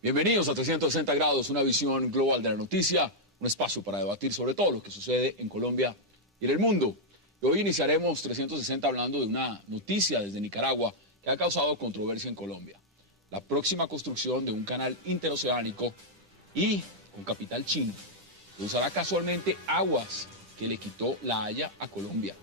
Bienvenidos a 360 grados, una visión global de la noticia, un espacio para debatir sobre todo lo que sucede en Colombia y en el mundo. Y hoy iniciaremos 360 hablando de una noticia desde Nicaragua que ha causado controversia en Colombia. La próxima construcción de un canal interoceánico y con capital chino, que usará casualmente aguas que le quitó La Haya a Colombia.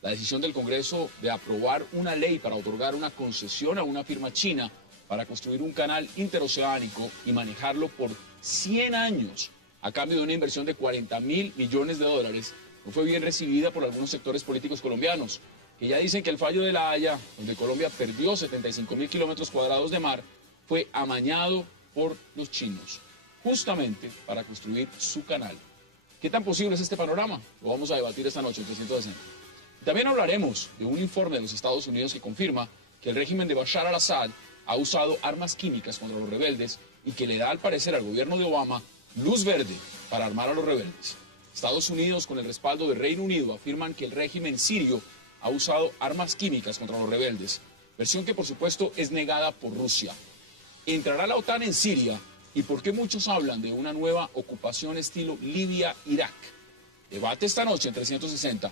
La decisión del Congreso de aprobar una ley para otorgar una concesión a una firma china para construir un canal interoceánico y manejarlo por 100 años a cambio de una inversión de 40.000 millones de dólares, no fue bien recibida por algunos sectores políticos colombianos, que ya dicen que el fallo de La Haya, donde Colombia perdió 75.000 kilómetros cuadrados de mar, fue amañado por los chinos, justamente para construir su canal. ¿Qué tan posible es este panorama? Lo vamos a debatir esta noche en 360. También hablaremos de un informe de los Estados Unidos que confirma que el régimen de Bashar al-Assad ha usado armas químicas contra los rebeldes y que le da al parecer al gobierno de Obama luz verde para armar a los rebeldes. Estados Unidos, con el respaldo del Reino Unido, afirman que el régimen sirio ha usado armas químicas contra los rebeldes, versión que por supuesto es negada por Rusia. ¿Entrará la OTAN en Siria? ¿Y por qué muchos hablan de una nueva ocupación estilo Libia-Irak? Debate esta noche en 360.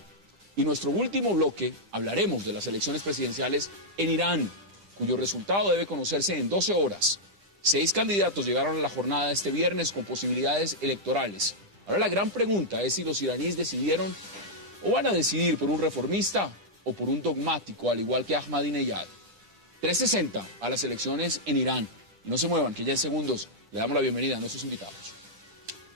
Y nuestro último bloque hablaremos de las elecciones presidenciales en Irán, cuyo resultado debe conocerse en 12 horas. 6 candidatos llegaron a la jornada este viernes con posibilidades electorales. Ahora la gran pregunta es si los iraníes decidieron o van a decidir por un reformista o por un dogmático, al igual que Ahmadinejad. 360 a las elecciones en Irán. Y no se muevan, que ya en segundos le damos la bienvenida a nuestros invitados.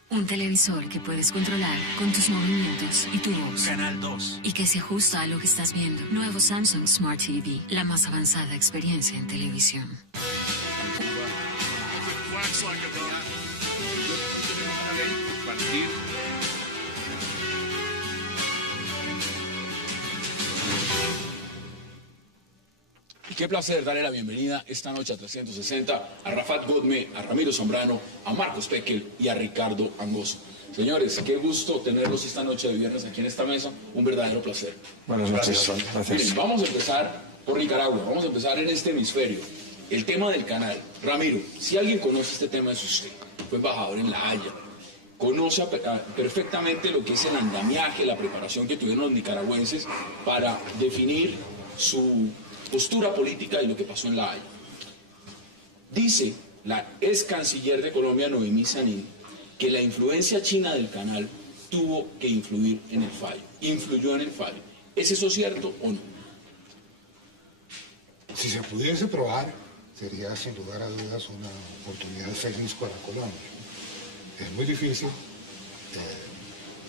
Un televisor que puedes controlar con tus movimientos y tu voz. Canal 2. Y que se ajusta a lo que estás viendo. Nuevo Samsung Smart TV. La más avanzada experiencia en televisión. Y qué placer darle la bienvenida esta noche a 360 a Rafat Godme, a Ramiro Zambrano, a Marcos Pekel y a Ricardo Angosto. Señores, qué gusto tenerlos esta noche de viernes aquí en esta mesa. Un verdadero placer. Buenas noches. Gracias. Miren, vamos a empezar por Nicaragua. Vamos a empezar en este hemisferio. El tema del canal. Ramiro, si alguien conoce este tema es usted. Fue embajador en La Haya. Conoce perfectamente lo que es el andamiaje, la preparación que tuvieron los nicaragüenses para definir su postura política y lo que pasó en La Haya. Dice la ex canciller de Colombia, Noemí Sanín, que la influencia china del canal tuvo que influir en el fallo, influyó en el fallo. ¿Es eso cierto o no? Si se pudiese probar, sería sin lugar a dudas una oportunidad feliz para Colombia. Es muy difícil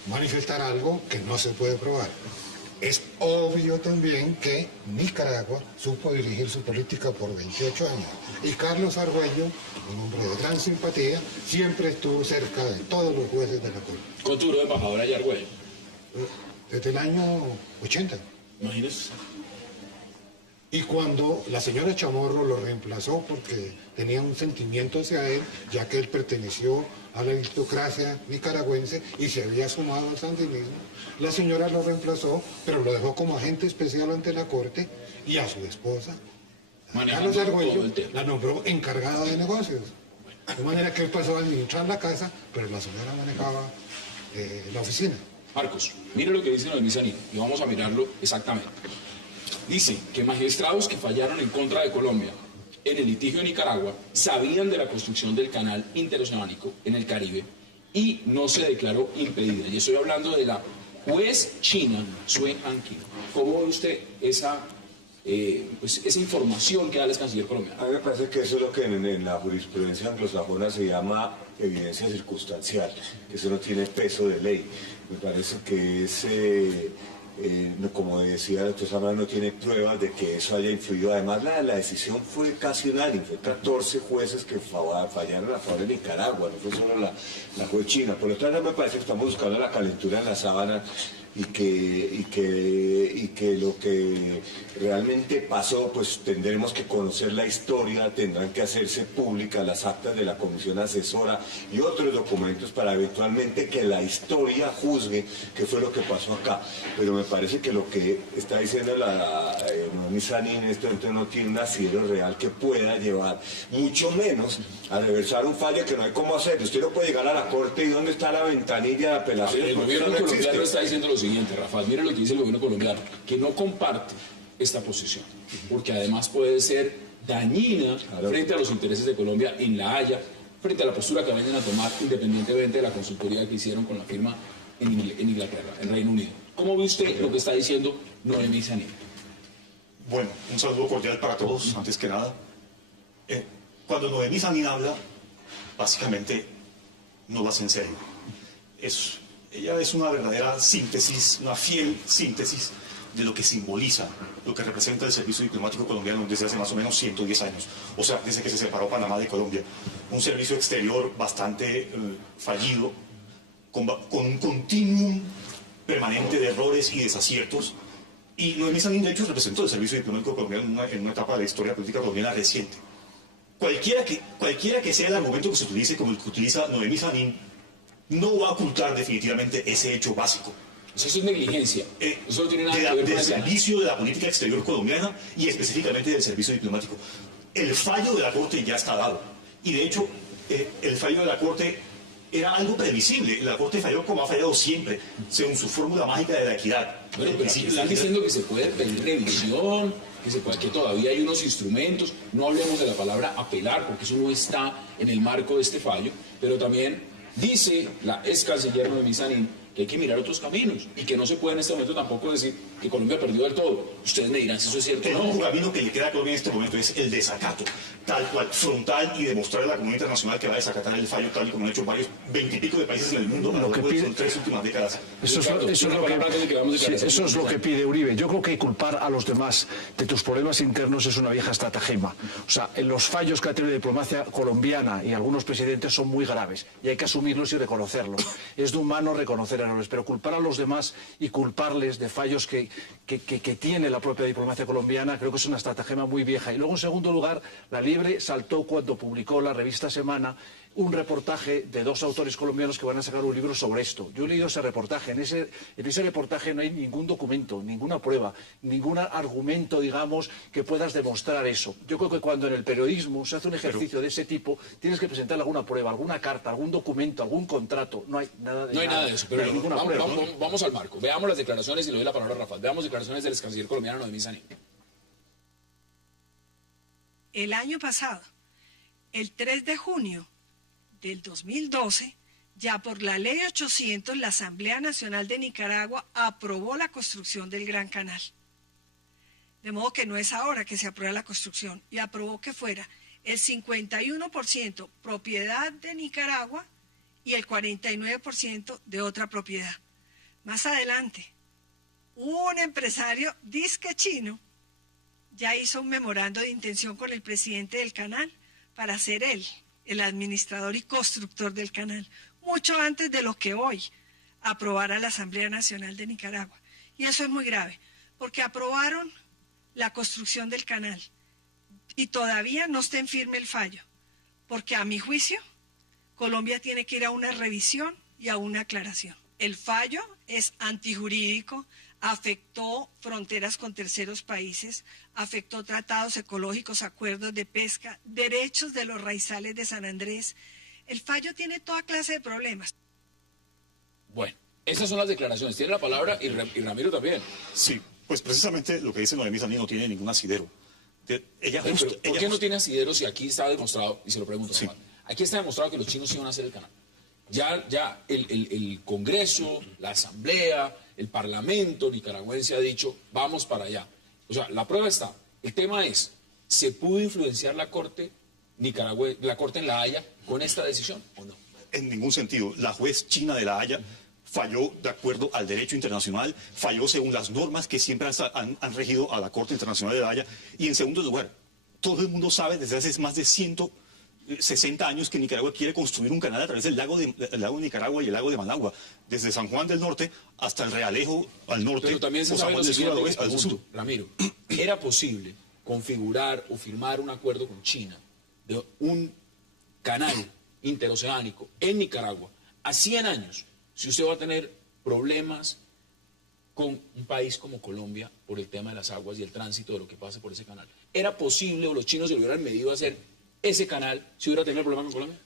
manifestar algo que no se puede probar. Es obvio también que Nicaragua supo dirigir su política por 28 años. Y Carlos Argüello, un hombre de gran simpatía, siempre estuvo cerca de todos los jueces de la Corte. ¿Cuánto duró de embajador allá Argüello? Desde el año 80. Imagínese. Y cuando la señora Chamorro lo reemplazó porque tenía un sentimiento hacia él, ya que él perteneció a la aristocracia nicaragüense y se había sumado al sandinismo, la señora lo reemplazó, pero lo dejó como agente especial ante la Corte, y a su esposa, Carlos Argüello, la nombró encargada de negocios. De manera que él pasó a administrar la casa, pero la señora manejaba la oficina. Marcos, mire lo que dice Noemí Sanín, y vamos a mirarlo exactamente. Dice que magistrados que fallaron en contra de Colombia en el litigio de Nicaragua sabían de la construcción del canal interoceánico en el Caribe y no se declaró impedida. Y estoy hablando de la juez china, Sue Han-King. ¿Cómo ve usted esa información que da el canciller colombiano? A mí me parece que eso es lo que en la jurisprudencia anglosajona se llama evidencia circunstancial, que eso no tiene peso de ley. Me parece que es... como decía el doctor Zambrano, no tiene pruebas de que eso haya influido. Además, la decisión fue casi unánime, fue 14 jueces que fallaron a favor de Nicaragua, no fue solo la juez china. Por lo tanto, me parece que estamos buscando la calentura en la sábana. y que lo que realmente pasó, pues tendremos que conocer la historia, tendrán que hacerse públicas las actas de la comisión asesora y otros documentos para eventualmente que la historia juzgue qué fue lo que pasó acá. Pero me parece que lo que está diciendo la Noemí Sanín, esto entonces no tiene un asidero real que pueda llevar, mucho menos a reversar un fallo que no hay cómo hacer. Usted no puede llegar a la corte y ¿dónde está la ventanilla de apelación? El gobierno colombiano está diciendo lo siguiente, Rafael, mire lo que dice el gobierno colombiano, que no comparte esta posición, porque además puede ser dañina frente a los intereses de Colombia en La Haya, frente a la postura que vayan a tomar independientemente de la consultoría que hicieron con la firma en Inglaterra, en Reino Unido. ¿Cómo ve usted lo que está diciendo Noemí Sanín? Bueno, un saludo cordial para todos, antes que nada. Cuando Noemí Sanín habla, básicamente no lo hace en serio. Ella es una verdadera síntesis, una fiel síntesis de lo que simboliza, lo que representa el servicio diplomático colombiano desde hace más o menos 110 años. O sea, desde que se separó Panamá de Colombia. Un servicio exterior bastante fallido, con un continuum permanente de errores y desaciertos. Y Noemí Sanín, de hecho, representó el servicio diplomático colombiano en una etapa de la historia política colombiana reciente. Cualquiera que sea el argumento que se utilice, como el que utiliza Noemí Sanín, no va a ocultar definitivamente ese hecho básico. Eso es negligencia. Eso no tiene nada que ver con del el servicio de la política exterior colombiana y específicamente del servicio diplomático. El fallo de la Corte ya está dado. Y de hecho, el fallo de la Corte era algo previsible. La Corte falló como ha fallado siempre, según su fórmula mágica de la equidad. Bueno, pero están diciendo que se puede pedir revisión, que todavía hay unos instrumentos. No hablemos de la palabra apelar, porque eso no está en el marco de este fallo, pero también dice la ex canciller Noemí Sanín que hay que mirar otros caminos y que no se puede en este momento tampoco decir que Colombia perdió del todo. Ustedes me dirán si eso es cierto o no. El único camino que le queda a Colombia en este momento es el desacato, tal cual, frontal, y demostrar a la comunidad internacional que va a desacatar el fallo, tal y como han hecho varios 20 y pico de países en el mundo a lo largo de las 3 últimas décadas. Eso es lo que pide Uribe. Yo creo que culpar a los demás de tus problemas internos es una vieja estratagema. O sea, los fallos que ha tenido la diplomacia colombiana y algunos presidentes son muy graves y hay que asumirlos y reconocerlos. Es de humano reconocer errores, pero culpar a los demás y culparles de fallos que tiene la propia diplomacia colombiana creo que es una estratagema muy vieja. Y luego, en segundo lugar, la liebre saltó cuando publicó la revista Semana un reportaje de 2 autores colombianos que van a sacar un libro sobre esto. Yo he leído ese reportaje. En ese reportaje no hay ningún documento, ninguna prueba, ningún argumento, digamos, que puedas demostrar eso. Yo creo que cuando en el periodismo se hace un ejercicio de ese tipo, tienes que presentar alguna prueba, alguna carta, algún documento, algún contrato. No hay nada de eso. Pero vamos al marco. Veamos las declaraciones y le doy la palabra a Rafael. Veamos declaraciones del ex canciller colombiano Noemí Sanín. El año pasado, el 3 de junio del 2012, ya por la Ley 800, la Asamblea Nacional de Nicaragua aprobó la construcción del Gran Canal. De modo que no es ahora que se aprueba la construcción, y aprobó que fuera el 51% propiedad de Nicaragua y el 49% de otra propiedad. Más adelante, un empresario disque chino ya hizo un memorando de intención con el presidente del canal para ser él el administrador y constructor del canal, mucho antes de lo que hoy aprobara la Asamblea Nacional de Nicaragua. Y eso es muy grave, porque aprobaron la construcción del canal y todavía no está en firme el fallo, porque a mi juicio Colombia tiene que ir a una revisión y a una aclaración. El fallo es antijurídico, afectó fronteras con terceros países, afectó tratados ecológicos, acuerdos de pesca, derechos de los raizales de San Andrés. El fallo tiene toda clase de problemas. Bueno, esas son las declaraciones. Tiene la palabra y Ramiro también. Sí, pues precisamente lo que dice Noemí Sanín no tiene ningún asidero. ¿Por qué no tiene asidero si aquí está demostrado, y se lo pregunto, sí, aquí está demostrado que los chinos iban a hacer el canal? Ya el Congreso, la Asamblea, el Parlamento nicaragüense ha dicho, vamos para allá. O sea, la prueba está. El tema es, ¿se pudo influenciar la Corte en La Haya con esta decisión o no? En ningún sentido. La juez china de La Haya falló de acuerdo al derecho internacional, falló según las normas que siempre han regido a la Corte Internacional de La Haya. Y en segundo lugar, todo el mundo sabe desde hace más de 60 años que Nicaragua quiere construir un canal a través del lago de Nicaragua y el lago de Managua, desde San Juan del Norte hasta el Realejo al norte. Pero también se o San sabe Juan lo del Sur siguiente, al sur. Ramiro, ¿era posible configurar o firmar un acuerdo con China de un canal interoceánico en Nicaragua a 100 años si usted va a tener problemas con un país como Colombia por el tema de las aguas y el tránsito de lo que pase por ese canal? ¿Era posible o los chinos se lo hubieran medido a hacer ese canal si hubiera tenido problemas con Colombia?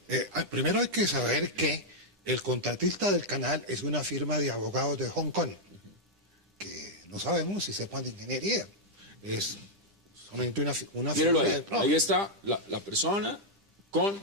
Primero hay que saber que el contratista del canal es una firma de abogados de Hong Kong, que no sabemos si sepan de ingeniería. Es solamente una Míralo firma ahí, de... ahí está la persona con...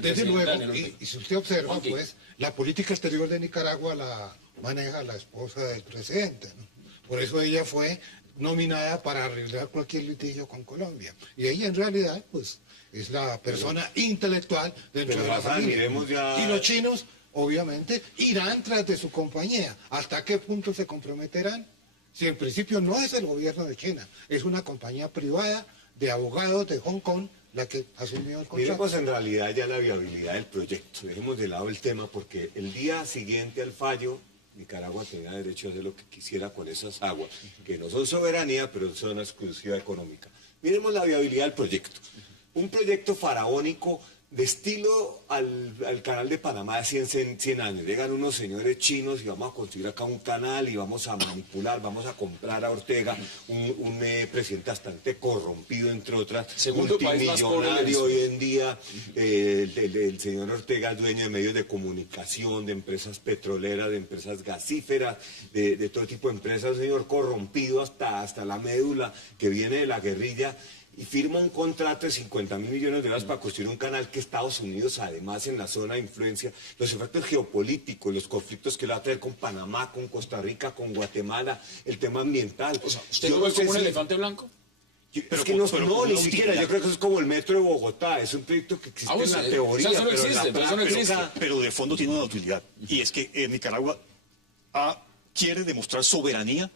Desde luego, Daniel y si usted observa, Ok. pues, la política exterior de Nicaragua la maneja la esposa del presidente, ¿no? Por eso ella fue nominada para arreglar cualquier litigio con Colombia. Y ella en realidad, pues, es la persona intelectual dentro de la familia. miremos ya- Y los chinos, obviamente, irán tras de su compañía. ¿Hasta qué punto se comprometerán? Si en principio no es el gobierno de China, es una compañía privada de abogados de Hong Kong la que asumió el contrato. Miremos en realidad ya la viabilidad del proyecto. Dejemos de lado el tema porque el día siguiente al fallo, Nicaragua tenía derecho a hacer lo que quisiera con esas aguas, que no son soberanía, pero son exclusiva económica. Miremos la viabilidad del proyecto. Un proyecto faraónico de estilo al canal de Panamá de 100 años. Llegan unos señores chinos y vamos a construir acá un canal y vamos a manipular, vamos a comprar a Ortega, un presidente bastante corrompido, entre otras, Segundo país más pobre del multimillonario sur. hoy en día. El señor Ortega es dueño de medios de comunicación, de empresas petroleras, de empresas gasíferas, de todo tipo de empresas, un señor corrompido hasta la médula, que viene de la guerrilla, y firma un contrato de 50.000 millones de dólares para construir un canal que Estados Unidos, además, en la zona de influencia, los efectos geopolíticos, los conflictos que le va a traer con Panamá, con Costa Rica, con Guatemala, el tema ambiental. O sea, ¿usted Yo no ve sé como un si- elefante blanco? Es que no, pero ni la siquiera, utilidad. yo creo que eso es como el metro de Bogotá, es un proyecto que existe en la teoría, o sea, eso no pero en la existe, pero eso no práctica- existe. Pero de fondo tiene una utilidad. Y es que Nicaragua quiere demostrar soberanía,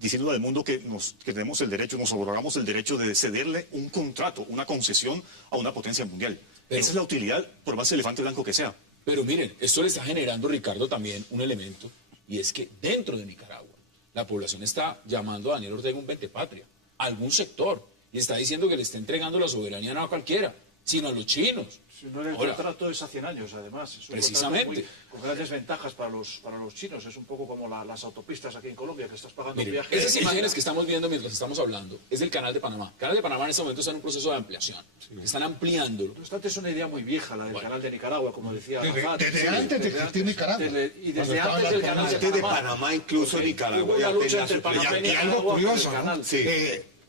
diciéndole al mundo que tenemos el derecho, nos otorgamos el derecho de cederle un contrato, una concesión a una potencia mundial. Pero- Esa es la utilidad, por más elefante blanco que sea. Pero miren, esto le está generando, Ricardo, también un elemento, y es que dentro de Nicaragua la población está llamando a Daniel Ortega un ventepatria, a algún sector, y está diciendo que le está entregando la soberanía no a cualquiera, sino a los chinos. Si no, el Ahora, contrato es a 100 años, además. Es un Precisamente. contrato con grandes ventajas para los chinos. Es un poco como las autopistas aquí en Colombia, que estás pagando un miren, viaje. esas imágenes que estamos viendo mientras estamos hablando es del Canal de Panamá. El Canal de Panamá en este momento está en un proceso de ampliación. Están ampliándolo. No obstante, es una idea muy vieja, la del canal de Nicaragua, como decía Desde Arafat. antes de existir Nicaragua. y Cuando desde estaban antes las del canal Antes de Panamá, incluso Nicaragua Hubo una ya lucha tenía entre su Panamá Y y aquí Nicaragua algo por el curioso, ¿no? canal. Sí.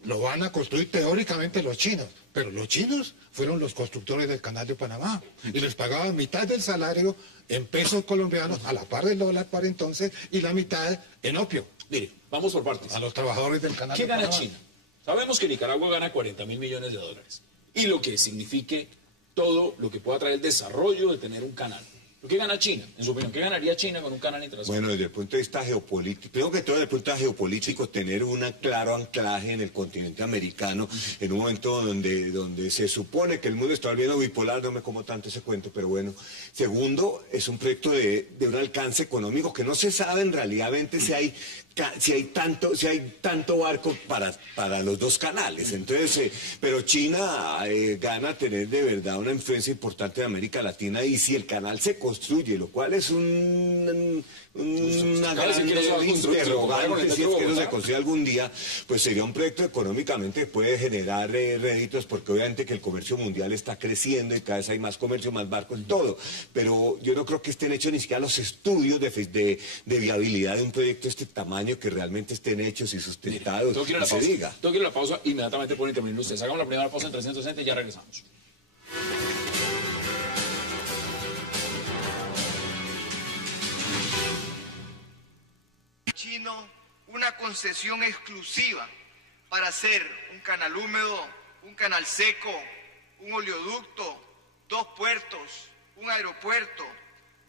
Lo van a construir teóricamente los chinos, pero los chinos fueron los constructores del canal de Panamá y les pagaban mitad del salario en pesos colombianos a la par del dólar para entonces y la mitad en opio Mire, vamos por partes. a los trabajadores del canal ¿Qué de gana Panamá. China? Sabemos que Nicaragua gana 40.000 millones de dólares. Y lo que signifique todo lo que pueda traer el desarrollo de tener un canal. ¿Pero qué gana China? En su opinión, ¿qué ganaría China con un canal internacional? Bueno, desde el punto de vista geopolítico, primero que todo desde el punto de vista geopolítico, tener un claro anclaje en el continente americano, en un momento donde se supone que el mundo está volviendo bipolar, no me como tanto ese cuento, pero bueno. Segundo, es un proyecto de un alcance económico que no se sabe en realidad si hay tanto barco para los dos canales. Entonces, pero China gana tener de verdad una influencia importante en América Latina, y si el canal se construye, lo cual es una acaba de decir que no se va a construir, se lo compara con el interrogante, si metro es que eso Bogotá. se construye algún día, pues sería un proyecto económicamente que puede generar réditos, porque obviamente que el comercio mundial está creciendo y cada vez hay más comercio, más barcos, todo. Pero yo no creo que estén hechos ni siquiera los estudios de viabilidad de un proyecto de este tamaño, que realmente estén hechos y sustentados, Tengo que ir a la y se pausa. diga. Tengo que ir a la pausa, inmediatamente pueden intervenir ustedes. Hagamos la primera pausa en 360 y ya regresamos. Chino una concesión exclusiva para hacer un canal húmedo, un canal seco, un oleoducto, 2 puertos, un aeropuerto,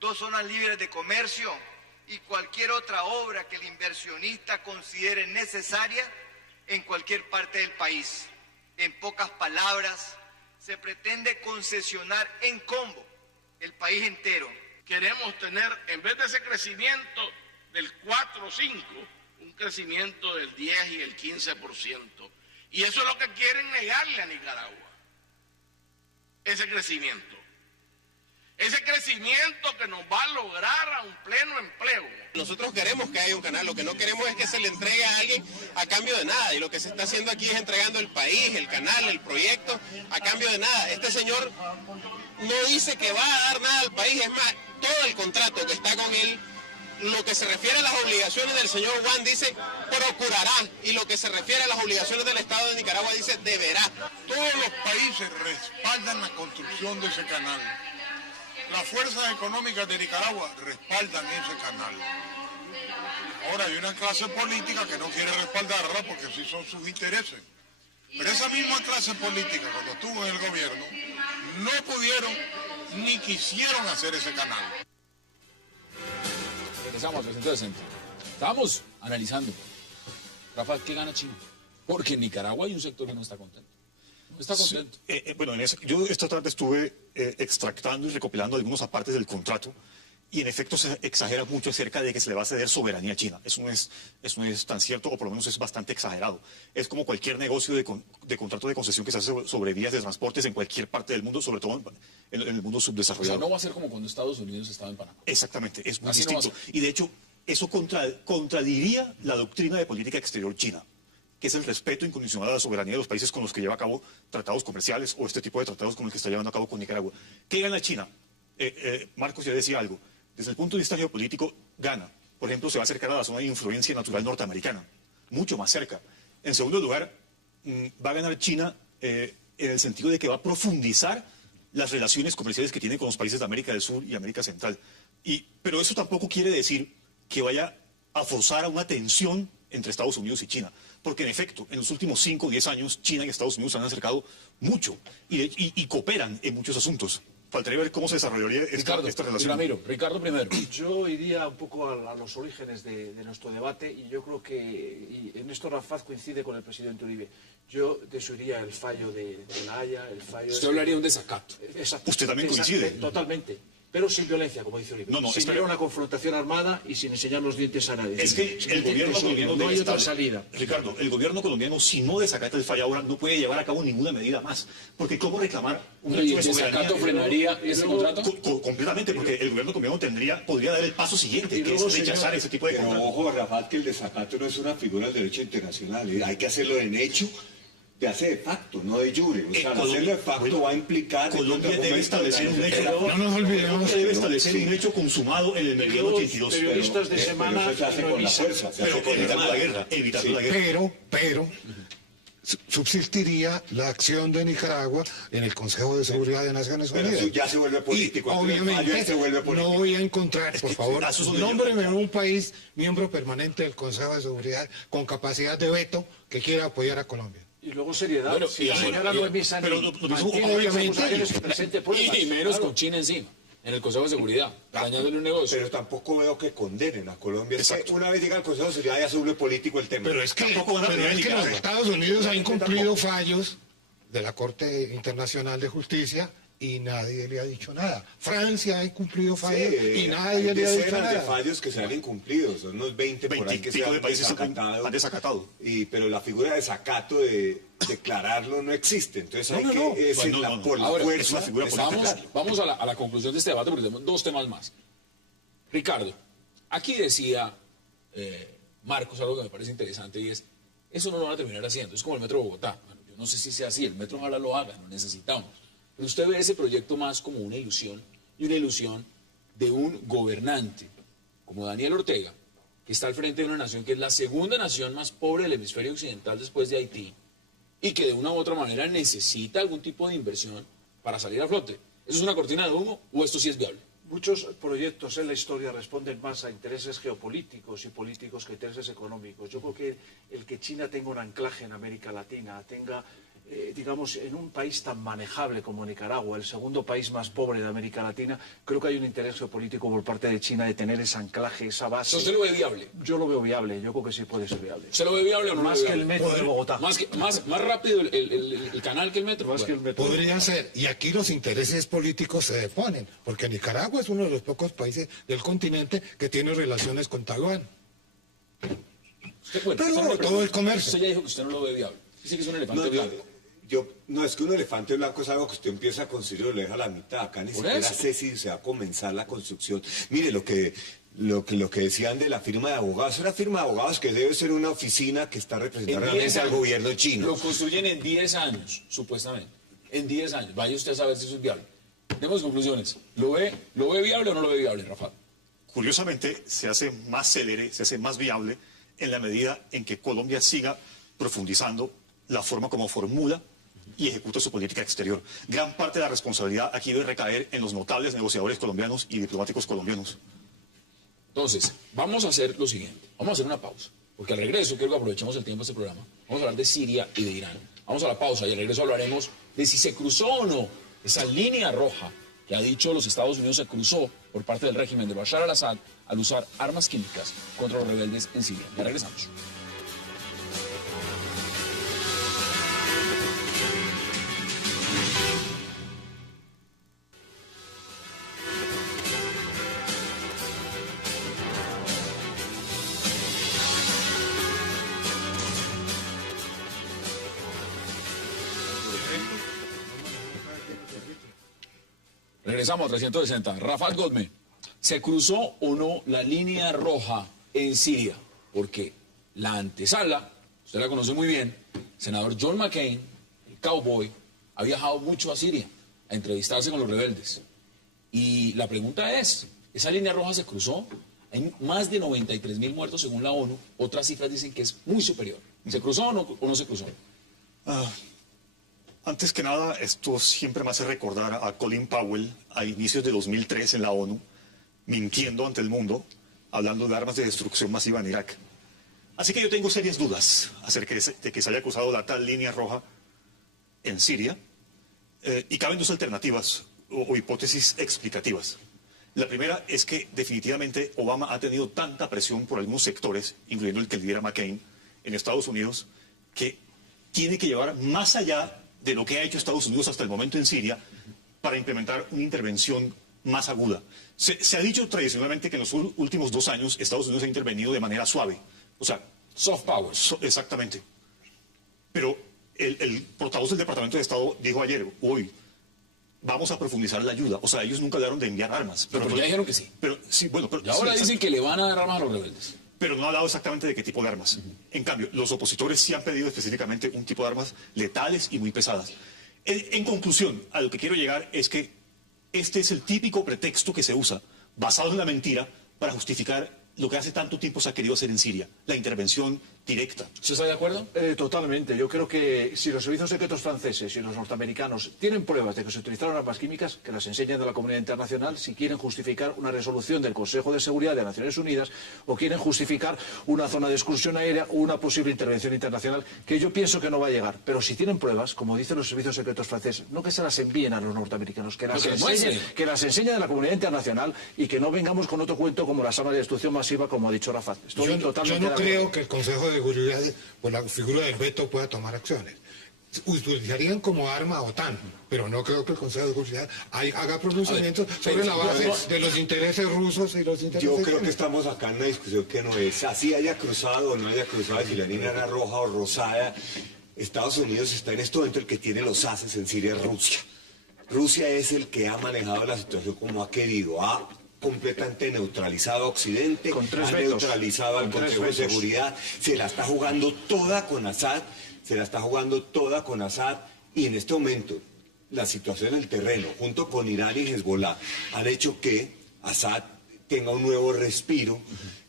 2 zonas libres de comercio y cualquier otra obra que el inversionista considere necesaria en cualquier parte del país. En pocas palabras, se pretende concesionar en combo el país entero. Queremos tener, en vez de ese crecimiento del 4 o 5, un crecimiento del 10 y el 15%. Y eso es lo que quieren negarle a Nicaragua, ese crecimiento. Ese crecimiento que nos va a lograr a un pleno empleo. Nosotros queremos que haya un canal, lo que no queremos es que se le entregue a alguien a cambio de nada. Y lo que se está haciendo aquí es entregando el país, el canal, el proyecto, a cambio de nada. Este señor no dice que va a dar nada al país, es más, todo el contrato que está con él, lo que se refiere a las obligaciones del señor Juan dice procurará, y lo que se refiere a las obligaciones del Estado de Nicaragua dice deberá. Todos los países respaldan la construcción de ese canal. Las fuerzas económicas de Nicaragua respaldan ese canal. Ahora hay una clase política que no quiere respaldarla porque sí son sus intereses. Pero esa misma clase política, cuando estuvo en el gobierno, no pudieron ni quisieron hacer ese canal. Regresamos al centro de centro. Estábamos analizando, Rafa, ¿qué gana China? Porque en Nicaragua hay un sector que no está contento. No está contento. Sí, bueno, yo esta tarde estuve extractando y recopilando algunos apartes del contrato y en efecto se exagera mucho acerca de que se le va a ceder soberanía a China. Eso no es tan cierto, o por lo menos es bastante exagerado. Es como cualquier negocio de contrato de concesión que se hace sobre vías de transportes en cualquier parte del mundo, sobre todo en el mundo subdesarrollado. O sea, no va a ser como cuando Estados Unidos estaba en Panamá. Exactamente, es muy Así distinto. no Y de hecho, eso contradiría la doctrina de política exterior china, que es el respeto incondicional a la soberanía de los países con los que lleva a cabo tratados comerciales o este tipo de tratados con el que está llevando a cabo con Nicaragua. ¿Qué gana China? Marcos ya decía algo. Desde el punto de vista geopolítico, gana. Por ejemplo, se va a acercar a la zona de influencia natural norteamericana, mucho más cerca. En segundo lugar, va a ganar China en el sentido de que va a profundizar las relaciones comerciales que tiene con los países de América del Sur y América Central. Pero eso tampoco quiere decir que vaya a forzar a una tensión entre Estados Unidos y China. Porque, en efecto, en los últimos 5 o 10 años, China y Estados Unidos se han acercado mucho y cooperan en muchos asuntos. Faltaría ver cómo se desarrollaría esta relación. Ricardo primero. Yo iría un poco a los orígenes de nuestro debate y yo creo que en esto Rafaz coincide con el presidente Uribe. Yo desuiría el fallo de La Haya, el fallo... Usted hablaría de un desacato. Exacto. Usted también coincide. Totalmente. Pero sin violencia, como dice Uribe. No, sin ir a una confrontación armada y sin enseñar los dientes a nadie. Es que el gobierno colombiano no hay otra salida. Ricardo, el gobierno colombiano, si no desacata el fallo ahora, no puede llevar a cabo ninguna medida más. Porque ¿cómo reclamar un derecho de soberanía? ¿El desacato frenaría ese contrato? Completamente, porque el gobierno colombiano podría dar el paso siguiente, que es rechazar ese tipo de contrato. Pero ojo, Rafa, que el desacato no es una figura del derecho internacional. Hay que hacerlo en hecho. Se hace de facto, no de jure. O sea, hacerlo de facto va a implicar... Colombia debe establecer un hecho. No nos olvidemos. Debe establecer un hecho consumado en el mediano 82. Periodistas de semana... Pero eso se hace con la fuerza. Pero evitando la guerra. Pero subsistiría la acción de Nicaragua en el Consejo de Seguridad de Naciones Unidas. Pero eso ya se vuelve político. Y, obviamente, se vuelve político. no voy a encontrar, por favor, nómbreme un país miembro permanente del Consejo de Seguridad con capacidad de veto que quiera apoyar a Colombia. Y luego seriedad. Bueno, si la señora Noemí Sanz y menos con China encima, en el Consejo de Seguridad, dañándole un negocio. Pero tampoco veo que condenen a Colombia. Es que una vez llega al Consejo de Seguridad ya se vuelve político el tema. Pero es que, tampoco los Estados Unidos han incumplido fallos de la Corte Internacional de Justicia y nadie le ha dicho nada. Francia ha incumplido fallos y nadie le ha dicho nada. Hay decenas de fallos que se han incumplido, son unos 20 por ahí que se han desacatado. Pero la figura de desacato de declararlo no existe. Entonces hay que decirla por la fuerza. Es una figura política. Vamos a la conclusión de este debate porque tenemos 2 temas más. Ricardo, aquí decía Marcos algo que me parece interesante y es, eso no lo van a terminar haciendo. Es como el Metro de Bogotá. Bueno, yo no sé si sea así, el Metro ojalá lo haga, lo necesitamos. Pero usted ve ese proyecto más como una ilusión, y una ilusión de un gobernante como Daniel Ortega, que está al frente de una nación que es la segunda nación más pobre del hemisferio occidental después de Haití, y que de una u otra manera necesita algún tipo de inversión para salir a flote. ¿Eso es una cortina de humo o esto sí es viable? Muchos proyectos en la historia responden más a intereses geopolíticos y políticos que a intereses económicos. Yo creo que el que China tenga un anclaje en América Latina, tenga digamos, en un país tan manejable como Nicaragua, el segundo país más pobre de América Latina, creo que hay un interés geopolítico por parte de China de tener ese anclaje, esa base. ¿Usted lo ve viable? Yo lo veo viable, yo creo que sí puede ser viable. ¿Usted lo ve viable o no? Más que el metro de Bogotá. Más rápido el canal que el metro. Más que el metro. Podría ser, y aquí los intereses políticos se deponen, porque Nicaragua es uno de los pocos países del continente que tiene relaciones con Taiwán. Pero todo el comercio. Usted ya dijo que usted no lo ve viable. Dice que es un elefante blanco. No, es que un elefante blanco es algo que usted empieza a construir y lo deja a la mitad. Acá ni siquiera sé si se va a comenzar la construcción. Mire, lo que decían de la firma de abogados, una firma de abogados que debe ser una oficina que está representando realmente al gobierno chino. Lo construyen en 10 años, supuestamente. En 10 años. Vaya usted a saber si eso es viable. Demos conclusiones. ¿Lo ve viable o no lo ve viable, Rafael? Curiosamente, se hace más célere, se hace más viable en la medida en que Colombia siga profundizando la forma como formula y ejecuta su política exterior. Gran parte de la responsabilidad aquí debe recaer en los notables negociadores colombianos y diplomáticos colombianos. Entonces, vamos a hacer lo siguiente. Vamos a hacer una pausa. Porque al regreso, quiero que aprovechemos el tiempo de este programa. Vamos a hablar de Siria y de Irán. Vamos a la pausa y al regreso hablaremos de si se cruzó o no esa línea roja que ha dicho los Estados Unidos se cruzó por parte del régimen de Bashar al-Assad al usar armas químicas contra los rebeldes en Siria. Ya regresamos. Regresamos a 360. Rafael Godme, ¿se cruzó o no la línea roja en Siria? Porque la antesala, usted la conoce muy bien, el senador John McCain, el cowboy, ha viajado mucho a Siria a entrevistarse con los rebeldes. Y la pregunta es, ¿esa línea roja se cruzó? Hay más de 93.000 muertos según la ONU. Otras cifras dicen que es muy superior. ¿Se cruzó o no se cruzó? Antes que nada, esto siempre me hace recordar a Colin Powell a inicios de 2003 en la ONU, mintiendo ante el mundo, hablando de armas de destrucción masiva en Irak. Así que yo tengo serias dudas acerca de que se haya cruzado la tal línea roja en Siria, y caben dos alternativas o hipótesis explicativas. La primera es que definitivamente Obama ha tenido tanta presión por algunos sectores, incluyendo el que lidera McCain, en Estados Unidos, que tiene que llevar más allá de lo que ha hecho Estados Unidos hasta el momento en Siria para implementar una intervención más aguda. Se ha dicho tradicionalmente que en los últimos 2 años Estados Unidos ha intervenido de manera suave. O sea, soft power. Exactamente. Pero el portavoz del Departamento de Estado dijo ayer, hoy, vamos a profundizar la ayuda. O sea, ellos nunca hablaron de enviar armas. Pero ya dijeron que sí. Pero, sí, bueno, pero, y ahora sí, dicen que le van a dar armas a los rebeldes. Pero no ha hablado exactamente de qué tipo de armas. En cambio, los opositores sí han pedido específicamente un tipo de armas letales y muy pesadas. En conclusión, a lo que quiero llegar es que este es el típico pretexto que se usa, basado en la mentira, para justificar lo que hace tanto tiempo se ha querido hacer en Siria, la intervención directa. ¿Usted está de acuerdo? Totalmente. Yo creo que si los servicios secretos franceses y los norteamericanos tienen pruebas de que se utilizaron armas químicas, que las enseñen a la comunidad internacional si quieren justificar una resolución del Consejo de Seguridad de Naciones Unidas o quieren justificar una zona de excursión aérea o una posible intervención internacional, que yo pienso que no va a llegar. Pero si tienen pruebas, como dicen los servicios secretos franceses, no que se las envíen a los norteamericanos, que las enseñen a la comunidad internacional y que no vengamos con otro cuento como las armas de destrucción masiva, como ha dicho Rafa. Yo no creo que el Consejo de Seguridad, pues la figura del veto, pueda tomar acciones. Utilizarían como arma a OTAN, pero no creo que el Consejo de Seguridad haga pronunciamientos sobre la base de los intereses rusos y los intereses... Yo creo que estamos acá en una discusión que no es así haya cruzado o no haya cruzado, si la línea era roja o rosada. Estados Unidos está en este momento el que tiene los haces en Siria, es Rusia. Rusia es el que ha manejado la situación como ha querido, ha completamente neutralizado a Occidente, ha neutralizado al Consejo de Seguridad, se la está jugando toda con Assad, y en este momento la situación en el terreno, junto con Irán y Hezbollah, han hecho que Assad tenga un nuevo respiro,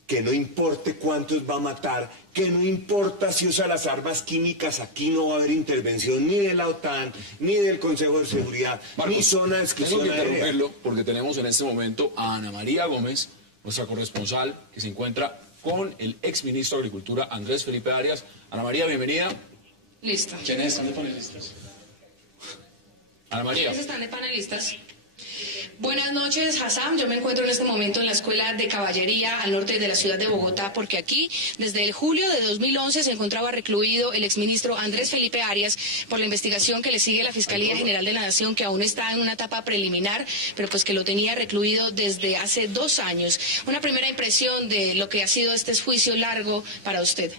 que no importe cuántos va a matar, que no importa si usa las armas químicas, aquí no va a haber intervención ni de la OTAN, ni del Consejo de Seguridad, Marcos, ni zona de exclusión aérea. Tengo que interrumpirlo porque tenemos en este momento a Ana María Gómez, nuestra corresponsal, que se encuentra con el exministro de Agricultura, Andrés Felipe Arias. Ana María, bienvenida. Listo. ¿Quiénes están de panelistas? Ana María. ¿Quiénes están de panelistas? Buenas noches, Hassam. Yo me encuentro en este momento en la Escuela de Caballería al norte de la ciudad de Bogotá, porque aquí, desde el julio de 2011, se encontraba recluido el exministro Andrés Felipe Arias por la investigación que le sigue la Fiscalía General de la Nación, que aún está en una etapa preliminar, pero pues que lo tenía recluido desde hace 2 años. Una primera impresión de lo que ha sido este juicio largo para usted.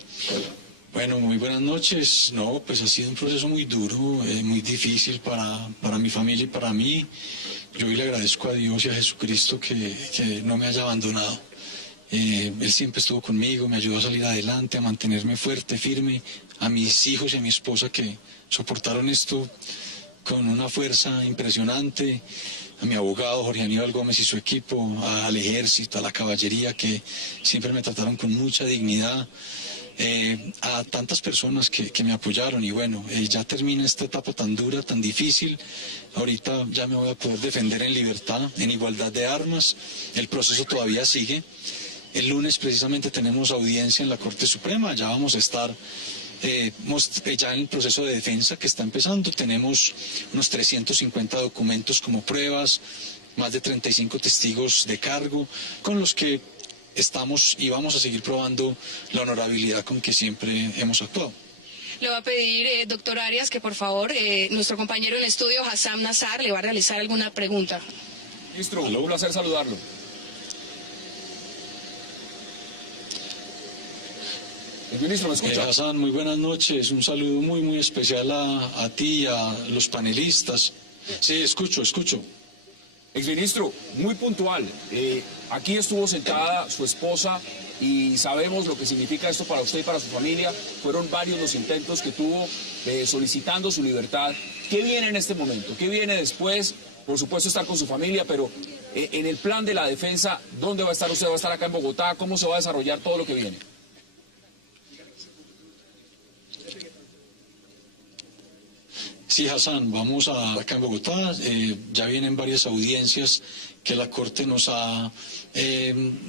Bueno, muy buenas noches. No, pues ha sido un proceso muy duro, muy difícil para mi familia y para mí. Yo hoy le agradezco a Dios y a Jesucristo que no me haya abandonado. Él siempre estuvo conmigo, me ayudó a salir adelante, a mantenerme fuerte, firme, a mis hijos y a mi esposa que soportaron esto con una fuerza impresionante, a mi abogado Jorge Aníbal Gómez y su equipo, al ejército, a la caballería que siempre me trataron con mucha dignidad. A tantas personas que me apoyaron y bueno, ya termina esta etapa tan dura, tan difícil. Ahorita ya me voy a poder defender en libertad, en igualdad de armas. El proceso todavía sigue. El lunes precisamente tenemos audiencia en la Corte Suprema, ya vamos a estar ya en el proceso de defensa que está empezando. Tenemos unos 350 documentos como pruebas, más de 35 testigos de cargo, con los que estamos y vamos a seguir probando la honorabilidad con que siempre hemos actuado. Le va a pedir, doctor Arias, que por favor nuestro compañero en estudio, Hassam Nazar, le va a realizar alguna pregunta. Ministro, un placer saludarlo. El ministro, ¿me escucha? Hassan, muy buenas noches. Un saludo muy especial a ti y a los panelistas. Sí, escucho. Exministro, muy puntual. Aquí estuvo sentada su esposa y sabemos lo que significa esto para usted y para su familia. Fueron varios los intentos que tuvo solicitando su libertad. ¿Qué viene en este momento? ¿Qué viene después? Por supuesto estar con su familia, pero en el plan de la defensa, ¿dónde va a estar usted? ¿Va a estar acá en Bogotá? ¿Cómo se va a desarrollar todo lo que viene? Sí, Hassan, vamos acá en Bogotá. Ya vienen varias audiencias que la Corte nos ha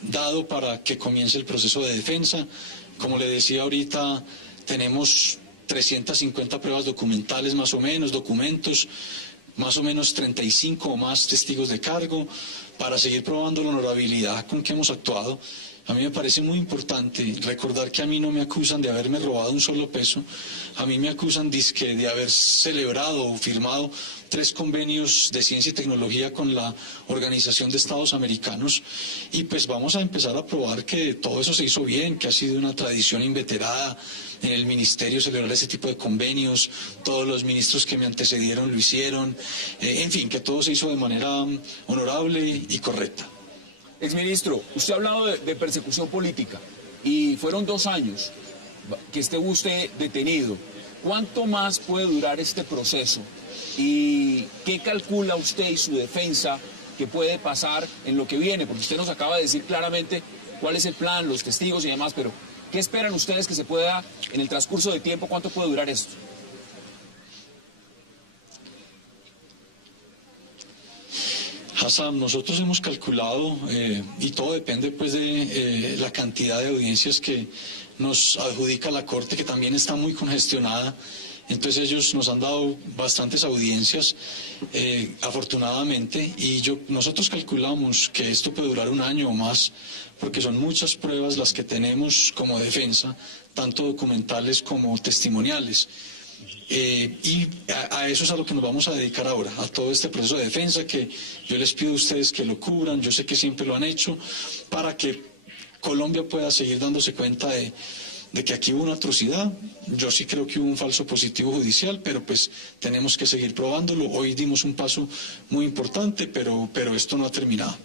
dado para que comience el proceso de defensa. Como le decía ahorita, tenemos 350 pruebas documentales más o menos, documentos, más o menos 35 o más testigos de cargo para seguir probando la honorabilidad con que hemos actuado. A mí me parece muy importante recordar que a mí no me acusan de haberme robado un solo peso, a mí me acusan de haber celebrado o firmado 3 convenios de ciencia y tecnología con la Organización de Estados Americanos y pues vamos a empezar a probar que todo eso se hizo bien, que ha sido una tradición inveterada en el ministerio celebrar ese tipo de convenios, todos los ministros que me antecedieron lo hicieron, en fin, que todo se hizo de manera honorable y correcta. Exministro, usted ha hablado de persecución política y fueron 2 años que estuvo usted detenido. ¿Cuánto más puede durar este proceso? ¿Y qué calcula usted y su defensa que puede pasar en lo que viene? Porque usted nos acaba de decir claramente cuál es el plan, los testigos y demás, pero ¿qué esperan ustedes que se pueda, en el transcurso de tiempo, cuánto puede durar esto? Hassan, nosotros hemos calculado, y todo depende pues de la cantidad de audiencias que nos adjudica la Corte, que también está muy congestionada. Entonces ellos nos han dado bastantes audiencias, afortunadamente, y nosotros calculamos que esto puede durar 1 año o más, porque son muchas pruebas las que tenemos como defensa, tanto documentales como testimoniales. Y a eso es a lo que nos vamos a dedicar ahora, a todo este proceso de defensa que yo les pido a ustedes que lo cubran, yo sé que siempre lo han hecho, para que Colombia pueda seguir dándose cuenta de que aquí hubo una atrocidad. Yo sí creo que hubo un falso positivo judicial, pero pues tenemos que seguir probándolo. Hoy dimos un paso muy importante, pero esto no ha terminado.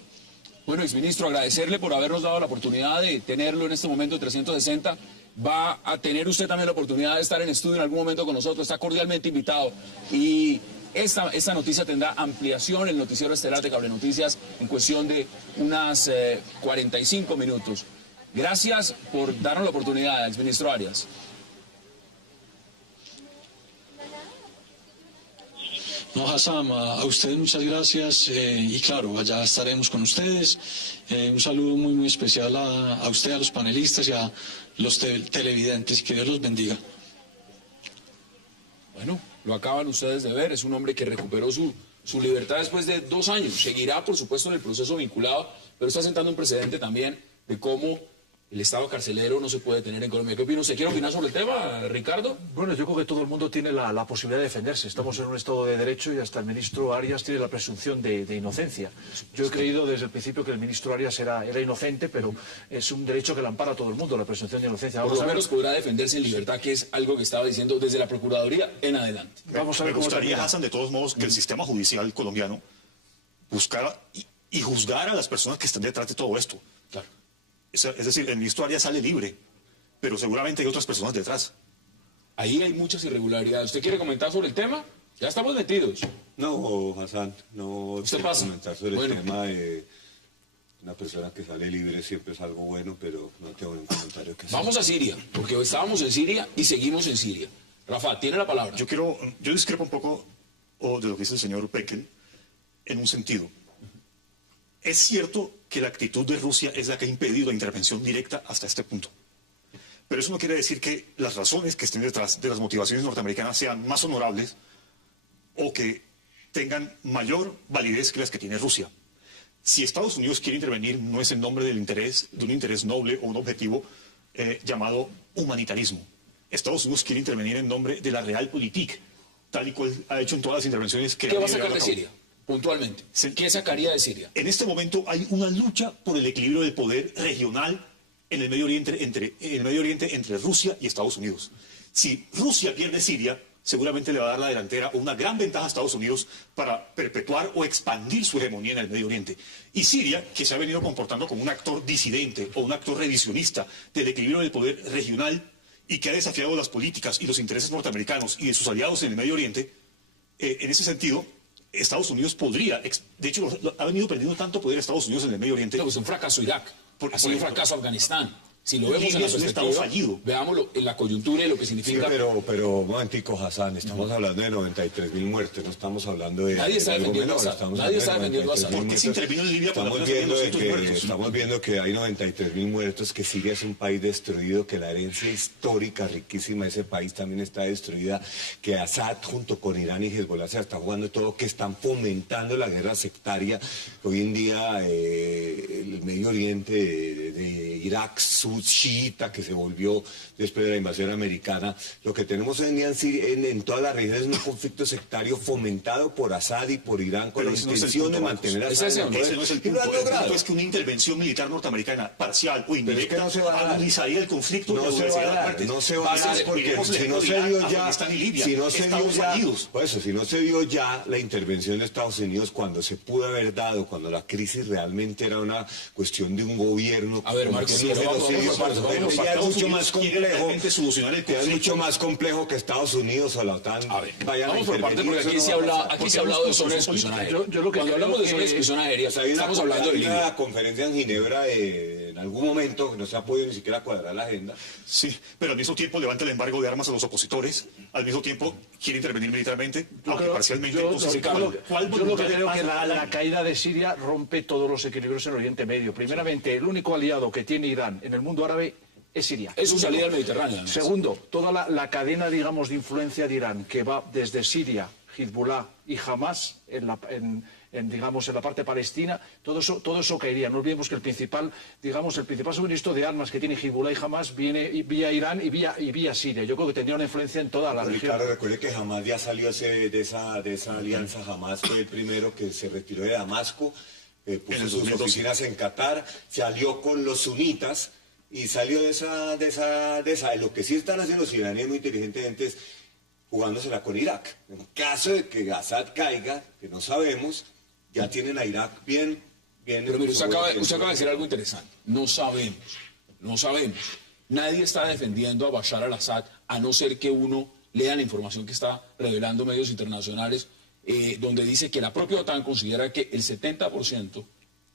Bueno, exministro, agradecerle por habernos dado la oportunidad de tenerlo en este momento en 360. Va a tener usted también la oportunidad de estar en estudio en algún momento con nosotros, está cordialmente invitado. Y esta noticia tendrá ampliación en el noticiero estelar de Cable Noticias en cuestión de unas 45 minutos. Gracias por darnos la oportunidad, exministro Arias. No, Hassam, a ustedes muchas gracias y claro, allá estaremos con ustedes. Un saludo muy especial a usted, a los panelistas y a los televidentes, que Dios los bendiga. Bueno, lo acaban ustedes de ver, es un hombre que recuperó su libertad después de 2 años. Seguirá, por supuesto, en el proceso vinculado, pero está sentando un precedente también de cómo el estado carcelero no se puede tener en Colombia. ¿Qué opina usted? ¿Quiere opinar sobre el tema, Ricardo? Bueno, yo creo que todo el mundo tiene la posibilidad de defenderse. Estamos en un estado de derecho y hasta el ministro Arias tiene la presunción de inocencia. Yo he creído desde el principio que el ministro Arias era inocente, pero es un derecho que le ampara a todo el mundo, la presunción de inocencia. Por lo menos podrá defenderse en libertad, que es algo que estaba diciendo desde la Procuraduría en adelante. Vamos a ver me gustaría, Hassan, de todos modos, que el sistema judicial colombiano buscara y juzgara a las personas que están detrás de todo esto. Claro. Es decir, el ministro Arias sale libre, pero seguramente hay otras personas detrás. Ahí hay muchas irregularidades. ¿Usted quiere comentar sobre el tema? Ya estamos metidos. No, Hassan, no ¿Usted quiero pasa? comentar sobre el tema de una persona que sale libre, siempre es algo bueno, pero no tengo ningún comentario que hacer. Vamos a Siria, porque hoy estábamos en Siria y seguimos en Siria. Rafa, tiene la palabra. Yo discrepo un poco de lo que dice el señor Pekel en un sentido. Es cierto que la actitud de Rusia es la que ha impedido la intervención directa hasta este punto. Pero eso no quiere decir que las razones que estén detrás de las motivaciones norteamericanas sean más honorables o que tengan mayor validez que las que tiene Rusia. Si Estados Unidos quiere intervenir, no es en nombre de un interés noble o un objetivo llamado humanitarismo. Estados Unidos quiere intervenir en nombre de la realpolitik, tal y cual ha hecho en todas las intervenciones que... ¿Qué va a sacar de Siria? Puntualmente. ¿Qué sacaría de Siria? En este momento hay una lucha por el equilibrio del poder regional en el Medio Oriente entre Rusia y Estados Unidos. Si Rusia pierde Siria, seguramente le va a dar la delantera o una gran ventaja a Estados Unidos para perpetuar o expandir su hegemonía en el Medio Oriente. Y Siria, que se ha venido comportando como un actor disidente o un actor revisionista del equilibrio del poder regional y que ha desafiado las políticas y los intereses norteamericanos y de sus aliados en el Medio Oriente, en ese sentido, Estados Unidos podría, de hecho, ha venido perdiendo tanto poder Estados Unidos en el Medio Oriente. No, pues un fracaso Irak, ha sido un fracaso Afganistán. Si lo vemos Libia en la es un perspectiva, estado fallido. veámoslo en la coyuntura y lo que significa... Sí, pero un momentico, Hassan, estamos hablando de 93.000 muertes, no estamos hablando de... Nadie está defendiendo a Assad. Nadie está defendiendo a Assad. ¿Por qué se intervino en Libia cuando Estamos viendo que hay 93.000 muertos, que Siria es un país destruido, que la herencia histórica riquísima de ese país también está destruida, que Assad junto con Irán y Hezbollah se está jugando todo, que están fomentando la guerra sectaria. Hoy en día el Medio Oriente de Irak, chiita, que se volvió después de la invasión americana, lo que tenemos hoy en día en toda la región es un conflicto sectario fomentado por Assad y por Irán con la intención de mantener a Assad en el poder. Ese no es el punto. El punto es que una intervención militar norteamericana parcial o indirecta agudizaría el conflicto. No se va a dar, no se va a dar, porque si no se dio ya, si no se dio ya la intervención de Estados Unidos cuando se pudo haber dado, cuando la crisis realmente era una cuestión de un gobierno. A ver, Marcos, es mucho más complejo, es mucho más complejo que Estados Unidos o la OTAN vayan a intervenir. Vamos por parte, porque aquí se ha hablado de zona de exclusión aérea. Cuando hablamos de zona de exclusión aérea, estamos hablando de Libia. Hay una conferencia en Ginebra en algún momento que no se ha podido ni siquiera cuadrar la agenda. Sí, pero al mismo tiempo levanta el embargo de armas a los opositores, al mismo tiempo quiere intervenir militarmente, aunque parcialmente. Yo lo que creo que la caída de Siria rompe todos los equilibrios en Oriente Medio. Primeramente, el único aliado que tiene Irán en el mundo árabe es Siria. Es su salida al Mediterráneo. Segundo, toda la cadena, digamos, de influencia de Irán, que va desde Siria, Hezbollah y Hamas, en la parte palestina, todo eso caería. No olvidemos que el principal suministro de armas que tiene Hezbollah y Hamas viene vía Irán y vía Siria. Yo creo que tendría una influencia en toda la región. Ricardo, recuerde que Hamas ya salió de esa alianza. Hamas fue el primero que se retiró de Damasco, puso sus oficinas en Qatar, se alió con los sunitas y salió de esa. Lo que sí están haciendo los iraníes muy inteligentemente es jugándosela con Irak. En caso de que Assad caiga, que no sabemos, ya tienen a Irak bien. Pero mire, usted acaba de decir algo interesante. No sabemos. Nadie está defendiendo a Bashar al-Assad, a no ser que uno lea la información que está revelando medios internacionales, donde dice que la propia OTAN considera que el 70%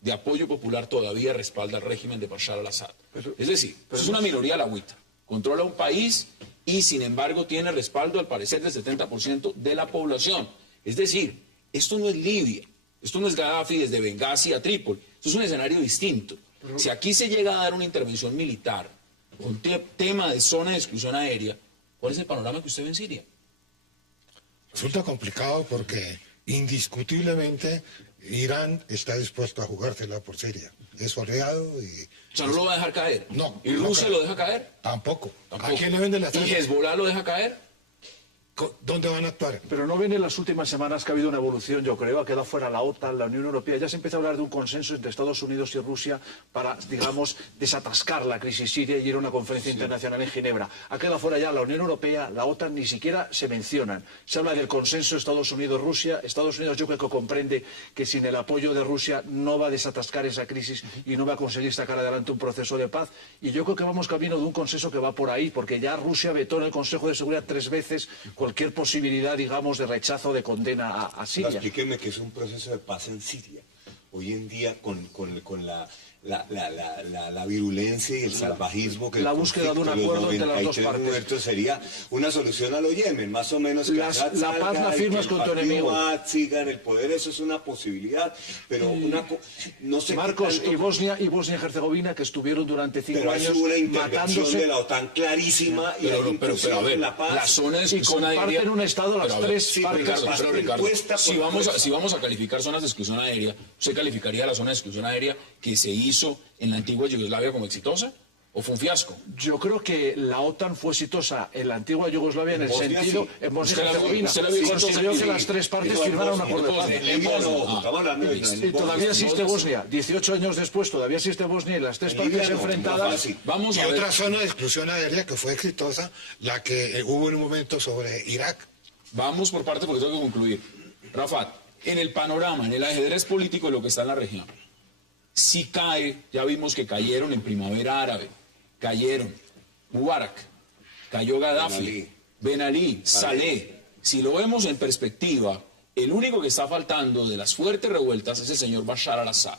de apoyo popular todavía respalda al régimen de Bashar al-Assad. Es decir, es una minoría alawita. Controla un país y, sin embargo, tiene respaldo, al parecer, del 70% de la población. Es decir, esto no es Libia, esto no es Gaddafi desde Benghazi a Trípoli, esto es un escenario distinto. Si aquí se llega a dar una intervención militar con tema de zona de exclusión aérea, ¿cuál es el panorama que usted ve en Siria? Resulta complicado porque indiscutiblemente Irán está dispuesto a jugársela por Siria. Es su aliado y... O sea, ¿no lo va a dejar caer? No. ¿Y Rusia lo deja caer? Tampoco. Tampoco. ¿A quién le venden la ¿Y Hezbollah lo deja caer? ¿Dónde van a actuar? Pero no ven en las últimas semanas que ha habido una evolución, yo creo, ha quedado fuera la OTAN, la Unión Europea. Ya se empieza a hablar de un consenso entre Estados Unidos y Rusia para, digamos, desatascar la crisis siria y ir a una conferencia internacional en Ginebra. Ha quedado fuera ya la Unión Europea, la OTAN, ni siquiera se mencionan. Se habla del consenso Estados Unidos-Rusia. Estados Unidos yo creo que comprende que sin el apoyo de Rusia no va a desatascar esa crisis y no va a conseguir sacar adelante un proceso de paz. Y yo creo que vamos camino de un consenso que va por ahí, porque ya Rusia vetó en el Consejo de Seguridad 3 veces cualquier posibilidad, digamos, de rechazo, de condena a Siria. Explíqueme que es un proceso de paz en Siria. Hoy en día, con la virulencia y el salvajismo que la búsqueda de un acuerdo entre las dos partes muertos sería una solución a lo Yemen, más o menos. La paz la firmas con tu enemigo. Siga en el poder, eso es una posibilidad, pero no sé. Marcos, y Bosnia y Herzegovina, que estuvieron durante 5 años hubo una intervención matándose de la OTAN clarísima y pero a ver, la paz. la zona de exclusión comparten aérea, un estado las tres partes. Pero Ricardo, si vamos a calificar zonas de exclusión aérea, ¿usted calificaría la zona de exclusión aérea que se hizo en la antigua Yugoslavia como exitosa? ¿O fue un fiasco? Yo creo que la OTAN fue exitosa en la antigua Yugoslavia en el sentido, en Bosnia y Herzegovina, consiguió que las tres partes firmaran un acuerdo de paz. Y todavía existe Bosnia, 18 años después todavía existe Bosnia y las tres partes enfrentadas. Vamos a ver. Otra zona de exclusión aérea que fue exitosa, la que hubo en un momento sobre Irak. Vamos por parte porque tengo que concluir. Rafat, en el panorama, en el ajedrez político de lo que está en la región, si cae, ya vimos que cayeron en primavera árabe, cayeron Mubarak, cayó Gaddafi, Ben Ali, Saleh. Si lo vemos en perspectiva, el único que está faltando de las fuertes revueltas es el señor Bashar al-Assad.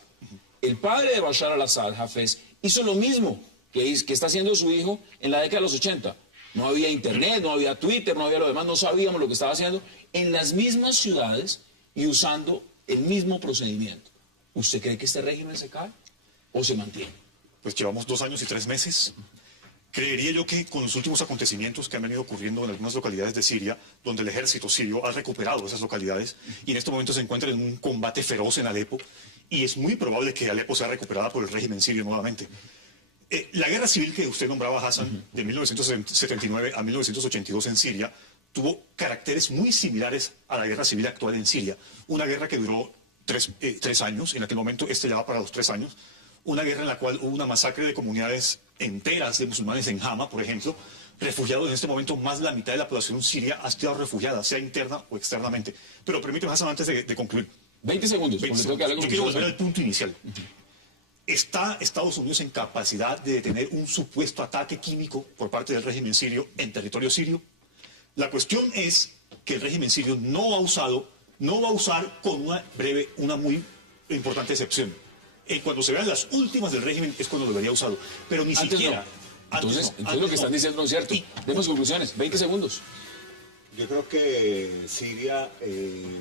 El padre de Bashar al-Assad, Hafez, hizo lo mismo que está haciendo su hijo en la década de los 80. No había internet, no había Twitter, no había lo demás, no sabíamos lo que estaba haciendo en las mismas ciudades y usando el mismo procedimiento. ¿Usted cree que este régimen se cae o se mantiene? Pues llevamos 2 años y 3 meses. Creería yo que con los últimos acontecimientos que han venido ocurriendo en algunas localidades de Siria, donde el ejército sirio ha recuperado esas localidades y en este momento se encuentra en un combate feroz en Alepo, y es muy probable que Alepo sea recuperada por el régimen sirio nuevamente. La guerra civil que usted nombraba, Hassan, de 1979 a 1982 en Siria, tuvo caracteres muy similares a la guerra civil actual en Siria. Una guerra que duró 3 años, en aquel momento ya va para los 3 años, una guerra en la cual hubo una masacre de comunidades enteras de musulmanes en Hama, por ejemplo, refugiados. En este momento más de la mitad de la población siria ha estado refugiada, sea interna o externamente. Pero permíteme, Hassan, antes de concluir. 20 segundos. Yo quiero volver al punto inicial. ¿Está Estados Unidos en capacidad de detener un supuesto ataque químico por parte del régimen sirio en territorio sirio? La cuestión es que el régimen sirio no va a usar con una muy importante excepción. Cuando se vean las últimas del régimen es cuando debería usarlo, pero ni antes siquiera. No. Entonces lo que están diciendo no es cierto. Demos conclusiones, 20 segundos. Yo creo que Siria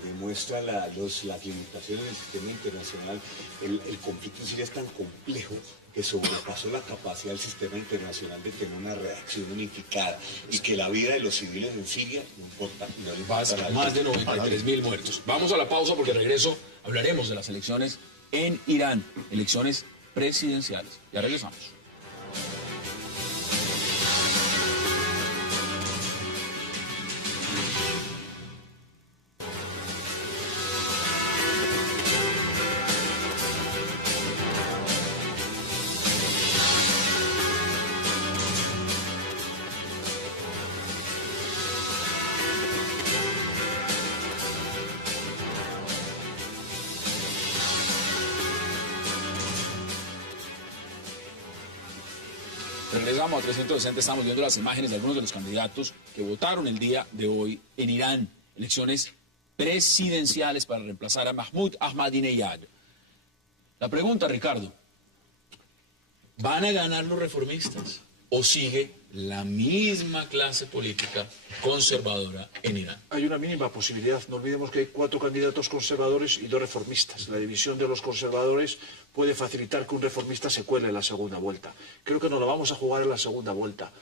demuestra las limitaciones del sistema internacional. El conflicto en Siria es tan complejo que sobrepasó la capacidad del sistema internacional de tener una reacción unificada y que la vida de los civiles en Siria no importa. Más de 93.000 muertos. Vamos a la pausa porque regreso hablaremos de las elecciones en Irán, elecciones presidenciales. Ya regresamos. Regresamos a 360, estamos viendo las imágenes de algunos de los candidatos que votaron el día de hoy en Irán. Elecciones presidenciales para reemplazar a Mahmoud Ahmadinejad. La pregunta, Ricardo, ¿van a ganar los reformistas o sigue la misma clase política conservadora en Irán? Hay una mínima posibilidad. No olvidemos que hay 4 candidatos conservadores y 2 reformistas. La división de los conservadores puede facilitar que un reformista se cuele en la segunda vuelta. Creo que nos lo vamos a jugar en la segunda vuelta.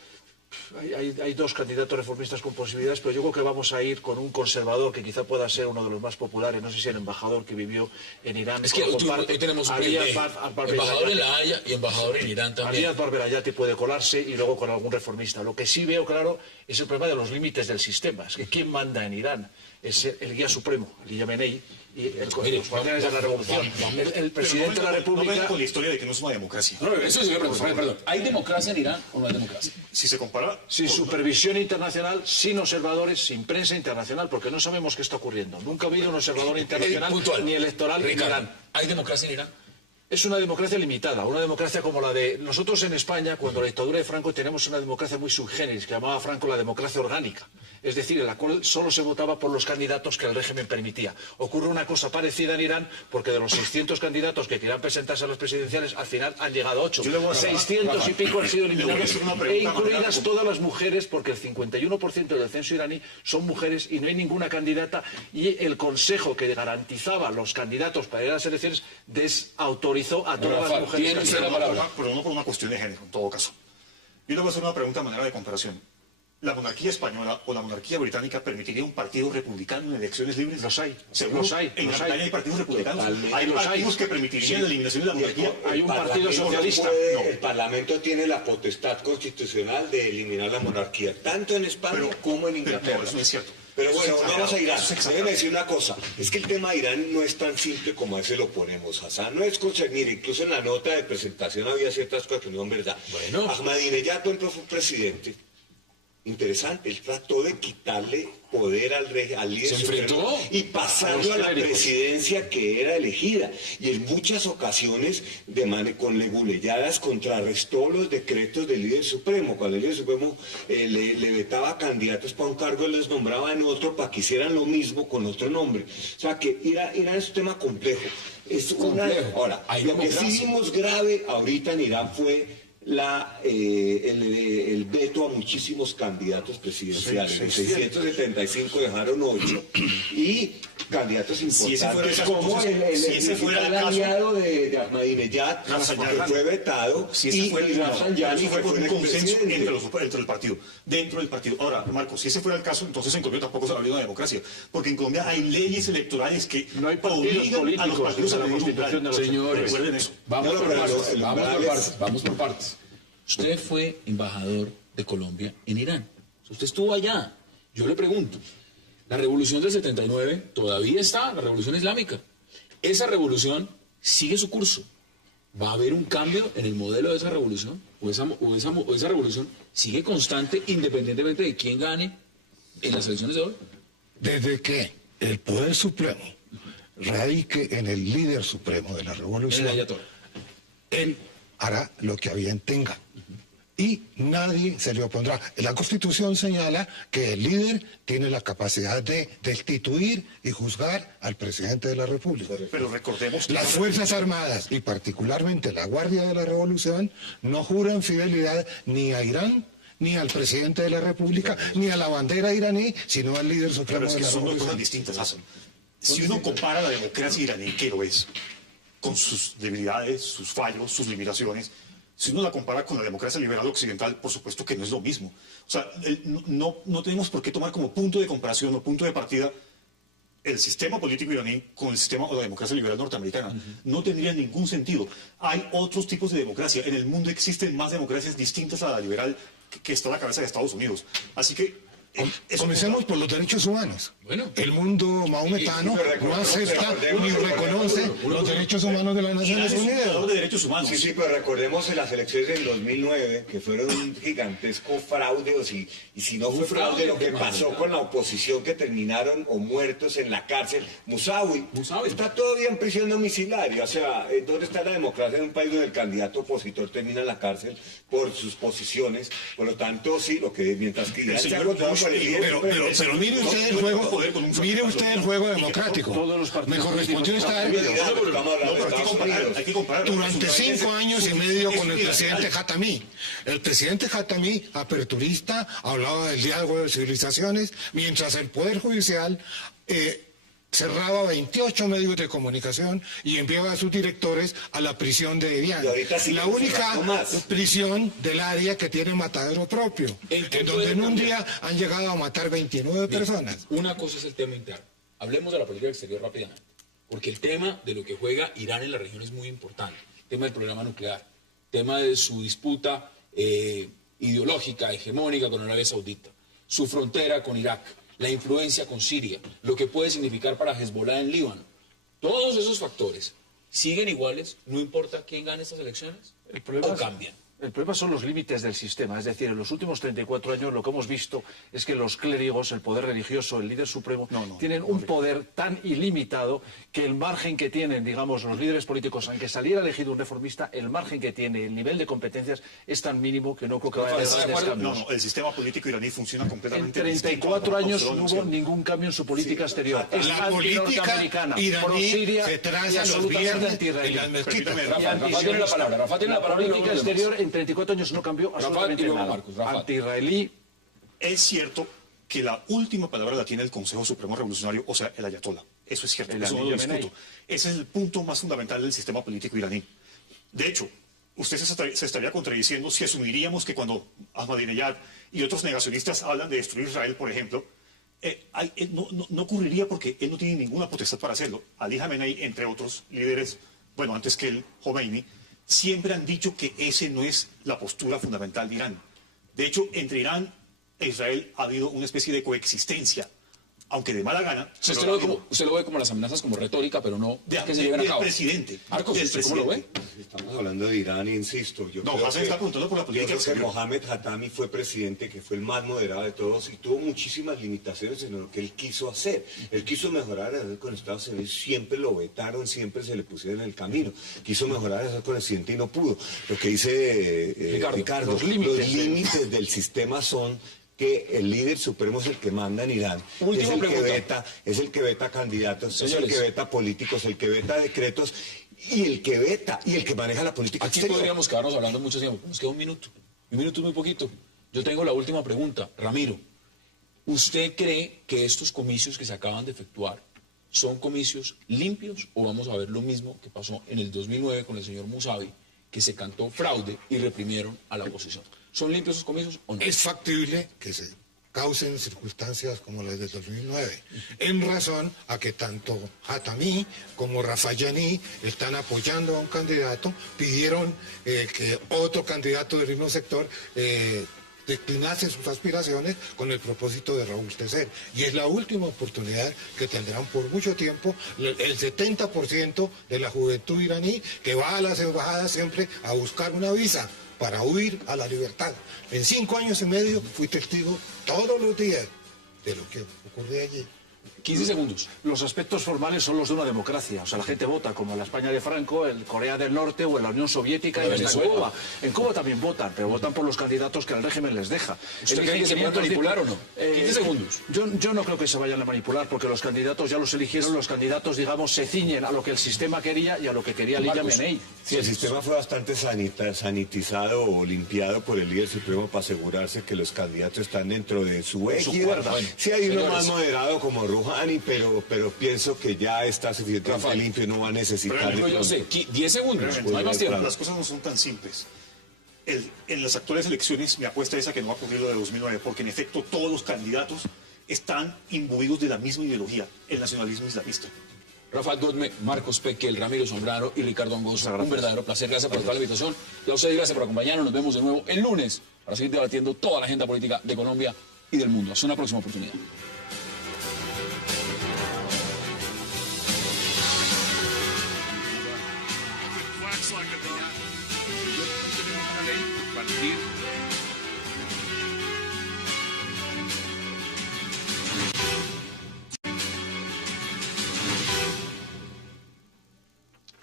Hay dos candidatos reformistas con posibilidades, pero yo creo que vamos a ir con un conservador que quizá pueda ser uno de los más populares, no sé si el embajador que vivió en Irán. Es que hoy tenemos un embajador en La Haya y embajador en Irán también. Alias Barberayati puede colarse y luego con algún reformista. Lo que sí veo claro es el problema de los límites del sistema. Es que ¿quién manda en Irán? Es el guía supremo, Ali Khamenei, y los guardianes de la revolución. El presidente de la República... No con la historia de que no es una democracia. No, eso sí, perdón. ¿Hay democracia en Irán o no hay democracia? Si se compara... Sin supervisión internacional, sin observadores, sin prensa internacional, porque no sabemos qué está ocurriendo. Nunca ha habido un observador internacional ni electoral en Irán. ¿Hay democracia en Irán? Es una democracia limitada, una democracia como la de... Nosotros en España, cuando la dictadura de Franco, tenemos una democracia muy subgéneris, que llamaba Franco la democracia orgánica. Es decir, en la cual solo se votaba por los candidatos que el régimen permitía. Ocurre una cosa parecida en Irán, porque de los 600 candidatos que querían presentarse a las presidenciales, al final han llegado 8. 600 y pico han sido eliminados, incluidas todas las mujeres, porque el 51% del censo iraní son mujeres y no hay ninguna candidata. Y el Consejo que garantizaba los candidatos para ir a las elecciones desautorizó a todas las mujeres. Pero no por una cuestión de género, en todo caso. Yo le voy a hacer una pregunta a manera de comparación. ¿La monarquía española o la monarquía británica permitiría un partido republicano en elecciones libres? Los hay. ¿Seguro? En España hay partidos republicanos. Hay partidos que permitirían la eliminación de la monarquía. Hay un partido socialista. El Parlamento tiene la potestad constitucional de eliminar la monarquía, tanto en España como en Inglaterra. No, eso no es cierto. Pero bueno, vamos a Irán. Déjeme decir una cosa, es que el tema de Irán no es tan simple como a veces lo ponemos, Hassan. No es concernir, incluso en la nota de presentación había ciertas cosas que no son verdad. Bueno. Ahmadinejad, por ejemplo, fue un presidente interesante. Él trató de quitarle poder al líder supremo y pasarlo a la presidencia que era elegida. Y en muchas ocasiones, con leguleyadas, contrarrestó los decretos del líder supremo. Cuando el líder supremo le vetaba candidatos para un cargo, él les nombraba en otro para que hicieran lo mismo con otro nombre. O sea que Irán es un tema complejo. Ahora, lo que sí vimos grave ahorita en Irán fue el veto a muchísimos candidatos presidenciales. De 675 dejaron 8 y candidatos importantes como el aliado de Ahmadinejad, que fue vetado, y Rafsanjani, que fue un consenso entre el partido, dentro del partido. Ahora, Marcos, si ese fuera el caso, entonces en Colombia tampoco se habría una democracia, porque en Colombia hay leyes electorales que no hay obligan a los partidos a la constitución de los señores. Recuerden eso. Vamos por partes. Usted fue embajador de Colombia en Irán. Usted estuvo allá. Yo le pregunto, la revolución del 79 todavía está, la revolución islámica. ¿Esa revolución sigue su curso? ¿Va a haber un cambio en el modelo de esa revolución? ¿O esa revolución sigue constante independientemente de quién gane en las elecciones de hoy? Desde que el Poder Supremo radique en el líder supremo de la revolución, él hará lo que a bien tenga. Y nadie se le opondrá. La Constitución señala que el líder tiene la capacidad de destituir y juzgar al presidente de la República. Pero recordemos que las Fuerzas Armadas, y particularmente la Guardia de la Revolución, no juran fidelidad ni a Irán, ni al presidente de la República, ni a la bandera iraní, sino al líder supremo de la son dos Revolución. cosas distintas, Hassan. Si uno compara la democracia iraní, que lo es, con sus debilidades, sus fallos, sus limitaciones, si uno la compara con la democracia liberal occidental, por supuesto que no es lo mismo. O sea, no tenemos por qué tomar como punto de comparación o punto de partida el sistema político iraní con el sistema o la democracia liberal norteamericana. No tendría ningún sentido. Hay otros tipos de democracia. En el mundo existen más democracias distintas a la liberal que está a la cabeza de Estados Unidos. Así que Comencemos por los derechos humanos. Bueno. El mundo maometano no acepta ni reconoce los derechos humanos de las Naciones Unidas. De derechos humanos. Sí, pero recordemos en las elecciones del 2009, que fueron un gigantesco fraude, y si no fue fraude, lo que pasó con la oposición, que terminaron o muertos en la cárcel. Musawi está todavía en prisión domiciliaria. O sea, ¿dónde está la democracia en un país donde el candidato opositor termina en la cárcel por sus posiciones? Por lo tanto, sí, lo que mientras que ya se ha contado. Pero mire usted el juego democrático. Me correspondió estar durante 5 años y medio con el presidente Khatami. El presidente Khatami, aperturista, hablaba del diálogo de civilizaciones, mientras el Poder Judicial cerraba 28 medios de comunicación y enviaba a sus directores a la prisión de Evian. La única prisión del área que tiene matadero propio, en donde en un día han llegado a matar 29 personas. Una cosa es el tema interno. Hablemos de la política exterior rápidamente, porque el tema de lo que juega Irán en la región es muy importante. El tema del programa nuclear, el tema de su disputa ideológica, hegemónica con Arabia Saudita, su frontera con Irak, la influencia con Siria, lo que puede significar para Hezbollah en Líbano. Todos esos factores siguen iguales, no importa quién gane estas elecciones, o cambian. El problema son los límites del sistema, es decir, en los últimos 34 años lo que hemos visto es que los clérigos, el poder religioso, el líder supremo, tienen un poder tan ilimitado que el margen que tienen, digamos, los líderes políticos, aunque saliera elegido un reformista, el margen que tiene, el nivel de competencias es tan mínimo que no creo que vaya a haber grandes cambios. No, el sistema político iraní funciona completamente. En 34 años no hubo ningún cambio en su política exterior. Es la política iraní se traza los viernes en las mezquitas. Rafa tiene la palabra. Rafa tiene la palabra. La política exterior en 34 años no cambió absolutamente nada. Anti-israelí. Es cierto que la última palabra la tiene el Consejo Supremo Revolucionario, o sea, el ayatollah. Eso es cierto, eso no lo discuto. Ese es el punto más fundamental del sistema político iraní. De hecho, usted se estaría contradiciendo si asumiríamos que cuando Ahmadinejad y otros negacionistas hablan de destruir Israel, por ejemplo, no ocurriría porque él no tiene ninguna potestad para hacerlo. Ali Khamenei, entre otros líderes, bueno, antes que el Khomeini, siempre han dicho que ese no es la postura fundamental de Irán. De hecho, entre Irán e Israel ha habido una especie de coexistencia, aunque de mala gana. Usted lo ve como las amenazas como retórica, pero no que se lleven a cabo. Presidente. Marcos, ¿cómo lo ve? Estamos hablando de Irán, insisto. Hassan está apuntando por la política exterior. Mohamed Khatami fue presidente, que fue el más moderado de todos, y tuvo muchísimas limitaciones en lo que él quiso hacer. Él quiso mejorar con Estados Unidos, siempre lo vetaron, siempre se le pusieron en el camino. Quiso mejorar con el presidente y no pudo. Lo que dice Ricardo, los límites del sistema son que el líder supremo es el que manda en Irán, es el que veta candidatos, es el que veta políticos, el que veta decretos y el que veta y el que maneja la política Aquí exterior. podríamos quedarnos hablando mucho tiempo, nos queda un minuto es muy poquito. Yo tengo la última pregunta, Ramiro. ¿Usted cree que estos comicios que se acaban de efectuar son comicios limpios o vamos a ver lo mismo que pasó en el 2009 con el señor Musavi, que se cantó fraude y reprimieron a la oposición? ¿Son limpios esos comicios o no? Es factible que se causen circunstancias como las del 2009, en razón a que tanto Khatami como Rafsanjani están apoyando a un candidato, pidieron que otro candidato del mismo sector declinase sus aspiraciones con el propósito de robustecer. Y es la última oportunidad que tendrán por mucho tiempo el 70% de la juventud iraní que va a las embajadas siempre a buscar una visa para huir a la libertad. En 5 años y medio fui testigo todos los días de lo que ocurre allí. 15 segundos. Los aspectos formales son los de una democracia. O sea, la gente vota como en la España de Franco, en Corea del Norte o en la Unión Soviética y en Cuba. En Cuba también votan, pero votan por los candidatos que el régimen les deja. ¿Usted cree que se puede manipular o no? 15 segundos. Yo no creo que se vayan a manipular porque los candidatos ya los eligieron. Los candidatos, digamos, se ciñen a lo que el sistema quería y a lo que quería Ali Khamenei. Sí, el sistema fue bastante sanitizado o limpiado por el líder supremo para asegurarse que los candidatos están dentro de su égida. Sí hay uno más moderado como Rouhani, pero pienso que ya está suficientemente limpio y no va a necesitar... Pero yo sé, 10 segundos, no hay más tiempo. Las cosas no son tan simples. En las actuales elecciones mi apuesta es a que no va a ocurrir lo de 2009, porque en efecto todos los candidatos están imbuidos de la misma ideología, el nacionalismo islamista. Rafat Godme, Marcos Pekel, Ramiro Zambrano y Ricardo Angosto. Un verdadero placer. Gracias por toda la invitación. Y a ustedes gracias por acompañarnos. Nos vemos de nuevo el lunes para seguir debatiendo toda la agenda política de Colombia y del mundo. Hasta una próxima oportunidad.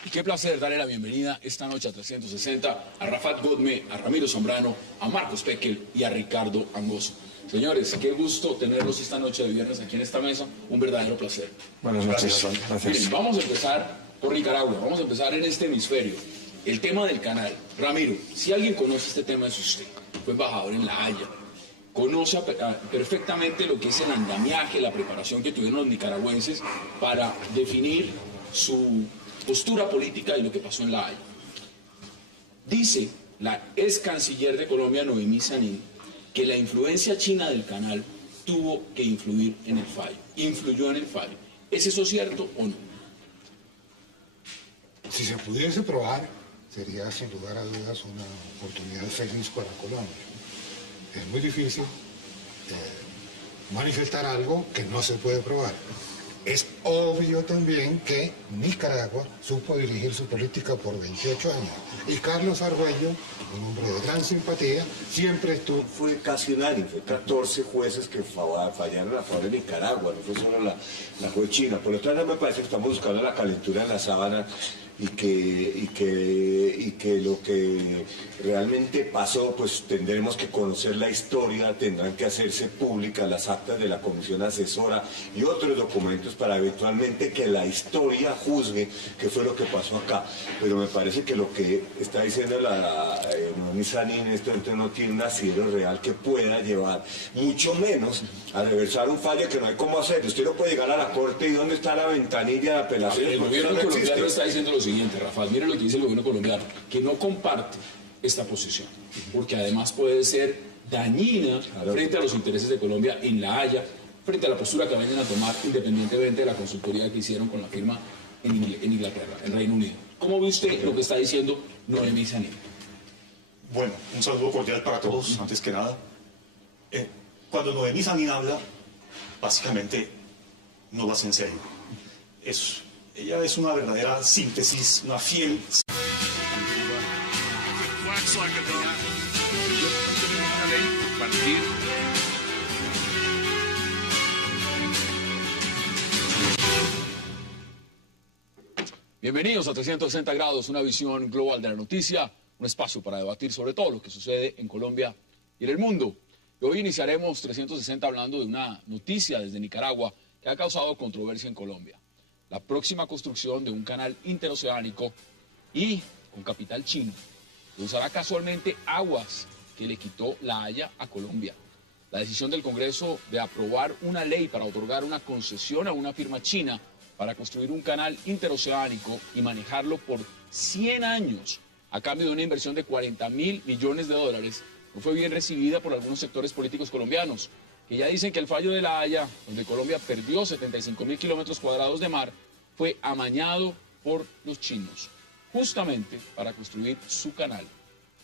Y qué placer darle la bienvenida esta noche a 360 a Rafat Godme, a Ramiro Zambrano, a Marcos Pekel y a Ricardo Angosto. Señores, qué gusto tenerlos esta noche de viernes aquí en esta mesa. Un verdadero placer. Buenas noches. Gracias. Miren, vamos a empezar por Nicaragua. Vamos a empezar en este hemisferio. El tema del canal. Ramiro, si alguien conoce este tema es usted. Fue embajador en La Haya. conoce perfectamente lo que es el andamiaje, la preparación que tuvieron los nicaragüenses para definir su postura política y lo que pasó en La Haya. Dice la ex canciller de Colombia, Noemí Sanín, que la influencia china del canal tuvo que influir en el fallo, influyó en el fallo. ¿Es eso cierto o no? Si se pudiese probar, sería sin lugar a dudas una oportunidad feliz para Colombia. Es muy difícil manifestar algo que no se puede probar. Es obvio también que Nicaragua supo dirigir su política por 28 años. Y Carlos Argüello, un hombre de gran simpatía, siempre estuvo... Fue casi unánime, fue 14 jueces que fallaron a favor de Nicaragua, no fue solo la juez china. Por otra parte, me parece que estamos buscando la calentura en la sábana y que lo que realmente pasó, pues tendremos que conocer la historia, tendrán que hacerse públicas las actas de la comisión asesora y otros documentos para eventualmente que la historia juzgue qué fue lo que pasó acá. Pero me parece que lo que está diciendo la Noemí Sanín, esto no tiene un asidero real que pueda llevar, mucho menos a reversar un fallo que no hay cómo hacer. Usted no puede llegar a la corte y ¿dónde está la ventanilla de apelación? El gobierno colombiano está diciendo lo siguiente, Rafael, mire lo que dice el gobierno colombiano, que no comparte esta posición, porque además puede ser dañina frente a los intereses de Colombia en La Haya, frente a la postura que vayan a tomar independientemente de la consultoría que hicieron con la firma en Inglaterra, en Reino Unido. ¿Cómo ve usted lo que está diciendo Noemí Sanín? Bueno, un saludo cordial para todos, antes que nada. Cuando Noemí Sanín habla, básicamente no lo hace en serio. Ella es una verdadera síntesis, una fiel... Bienvenidos a 360 grados, una visión global de la noticia, un espacio para debatir sobre todo lo que sucede en Colombia y en el mundo. Y hoy iniciaremos 360 hablando de una noticia desde Nicaragua que ha causado controversia en Colombia. La próxima construcción de un canal interoceánico y con capital chino, que usará casualmente aguas que le quitó La Haya a Colombia. La decisión del Congreso de aprobar una ley para otorgar una concesión a una firma china para construir un canal interoceánico y manejarlo por 100 años a cambio de una inversión de $40.000 millones, no fue bien recibida por algunos sectores políticos colombianos, que ya dicen que el fallo de La Haya, donde Colombia perdió 75.000 kilómetros cuadrados de mar, fue amañado por los chinos, justamente para construir su canal.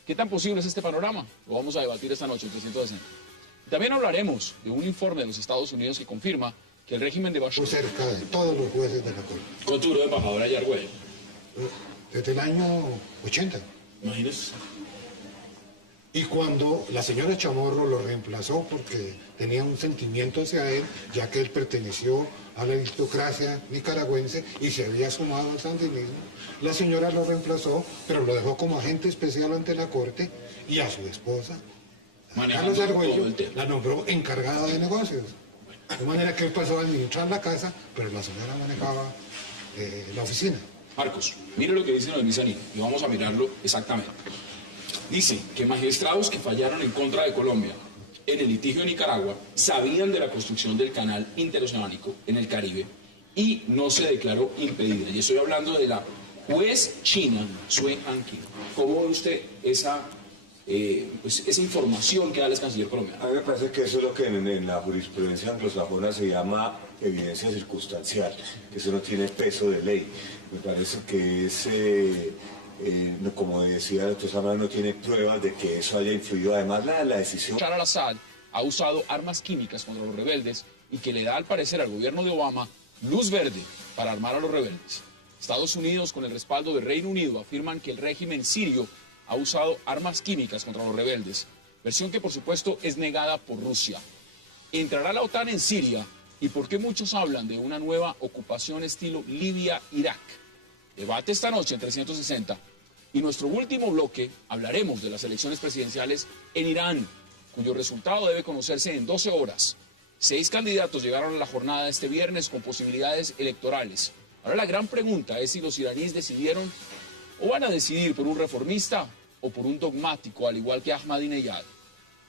¿Qué tan posible es este panorama? Lo vamos a debatir esta noche en 360. También hablaremos de un informe de los Estados Unidos que confirma que el régimen de Bashar... cerca de todos los jueces de la Corte. ¿Cuánto duró de embajador allá, Argüello? Desde el año 80. Imagínese. Y cuando la señora Chamorro lo reemplazó porque tenía un sentimiento hacia él, ya que él perteneció a la aristocracia nicaragüense y se había sumado al sandinismo, la señora lo reemplazó, pero lo dejó como agente especial ante la Corte y a su esposa, Carlos Argüello, la nombró encargada de negocios. De manera que él pasó a administrar la casa, pero la señora manejaba la oficina. Marcos, mire lo que dice Noemí Sanín y vamos a mirarlo exactamente. Dice que magistrados que fallaron en contra de Colombia en el litigio de Nicaragua sabían de la construcción del canal interoceánico en el Caribe y no se declaró impedida. Y estoy hablando de la juez china, Sue Han-King. ¿Cómo ve usted esa información que da el ex canciller colombiano? A mí me parece que eso es lo que en la jurisprudencia anglosajona se llama evidencia circunstancial, que eso no tiene peso de ley. Me parece que como decía el doctor Samar, no tiene pruebas de que eso haya influido. Además, la decisión... Bashar al-Assad ha usado armas químicas contra los rebeldes y que le da al parecer al gobierno de Obama luz verde para armar a los rebeldes. Estados Unidos, con el respaldo del Reino Unido, afirman que el régimen sirio ha usado armas químicas contra los rebeldes, versión que por supuesto es negada por Rusia. ¿Entrará la OTAN en Siria? ¿Y por qué muchos hablan de una nueva ocupación estilo Libia-Irak? Debate esta noche en 360. Y nuestro último bloque hablaremos de las elecciones presidenciales en Irán, cuyo resultado debe conocerse en 12 horas. 6 candidatos llegaron a la jornada de este viernes con posibilidades electorales. Ahora la gran pregunta es si los iraníes decidieron o van a decidir por un reformista o por un dogmático, al igual que Ahmadinejad.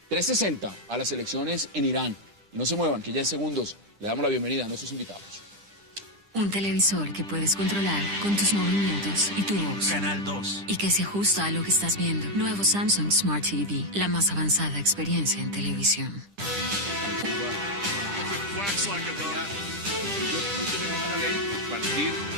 360 a las elecciones en Irán. No se muevan, que ya en segundos le damos la bienvenida a nuestros invitados. Un televisor que puedes controlar con tus movimientos y tu voz. Canal 2. Y que se ajusta a lo que estás viendo. Nuevo Samsung Smart TV, la más avanzada experiencia en televisión. Tenemos una ley a partir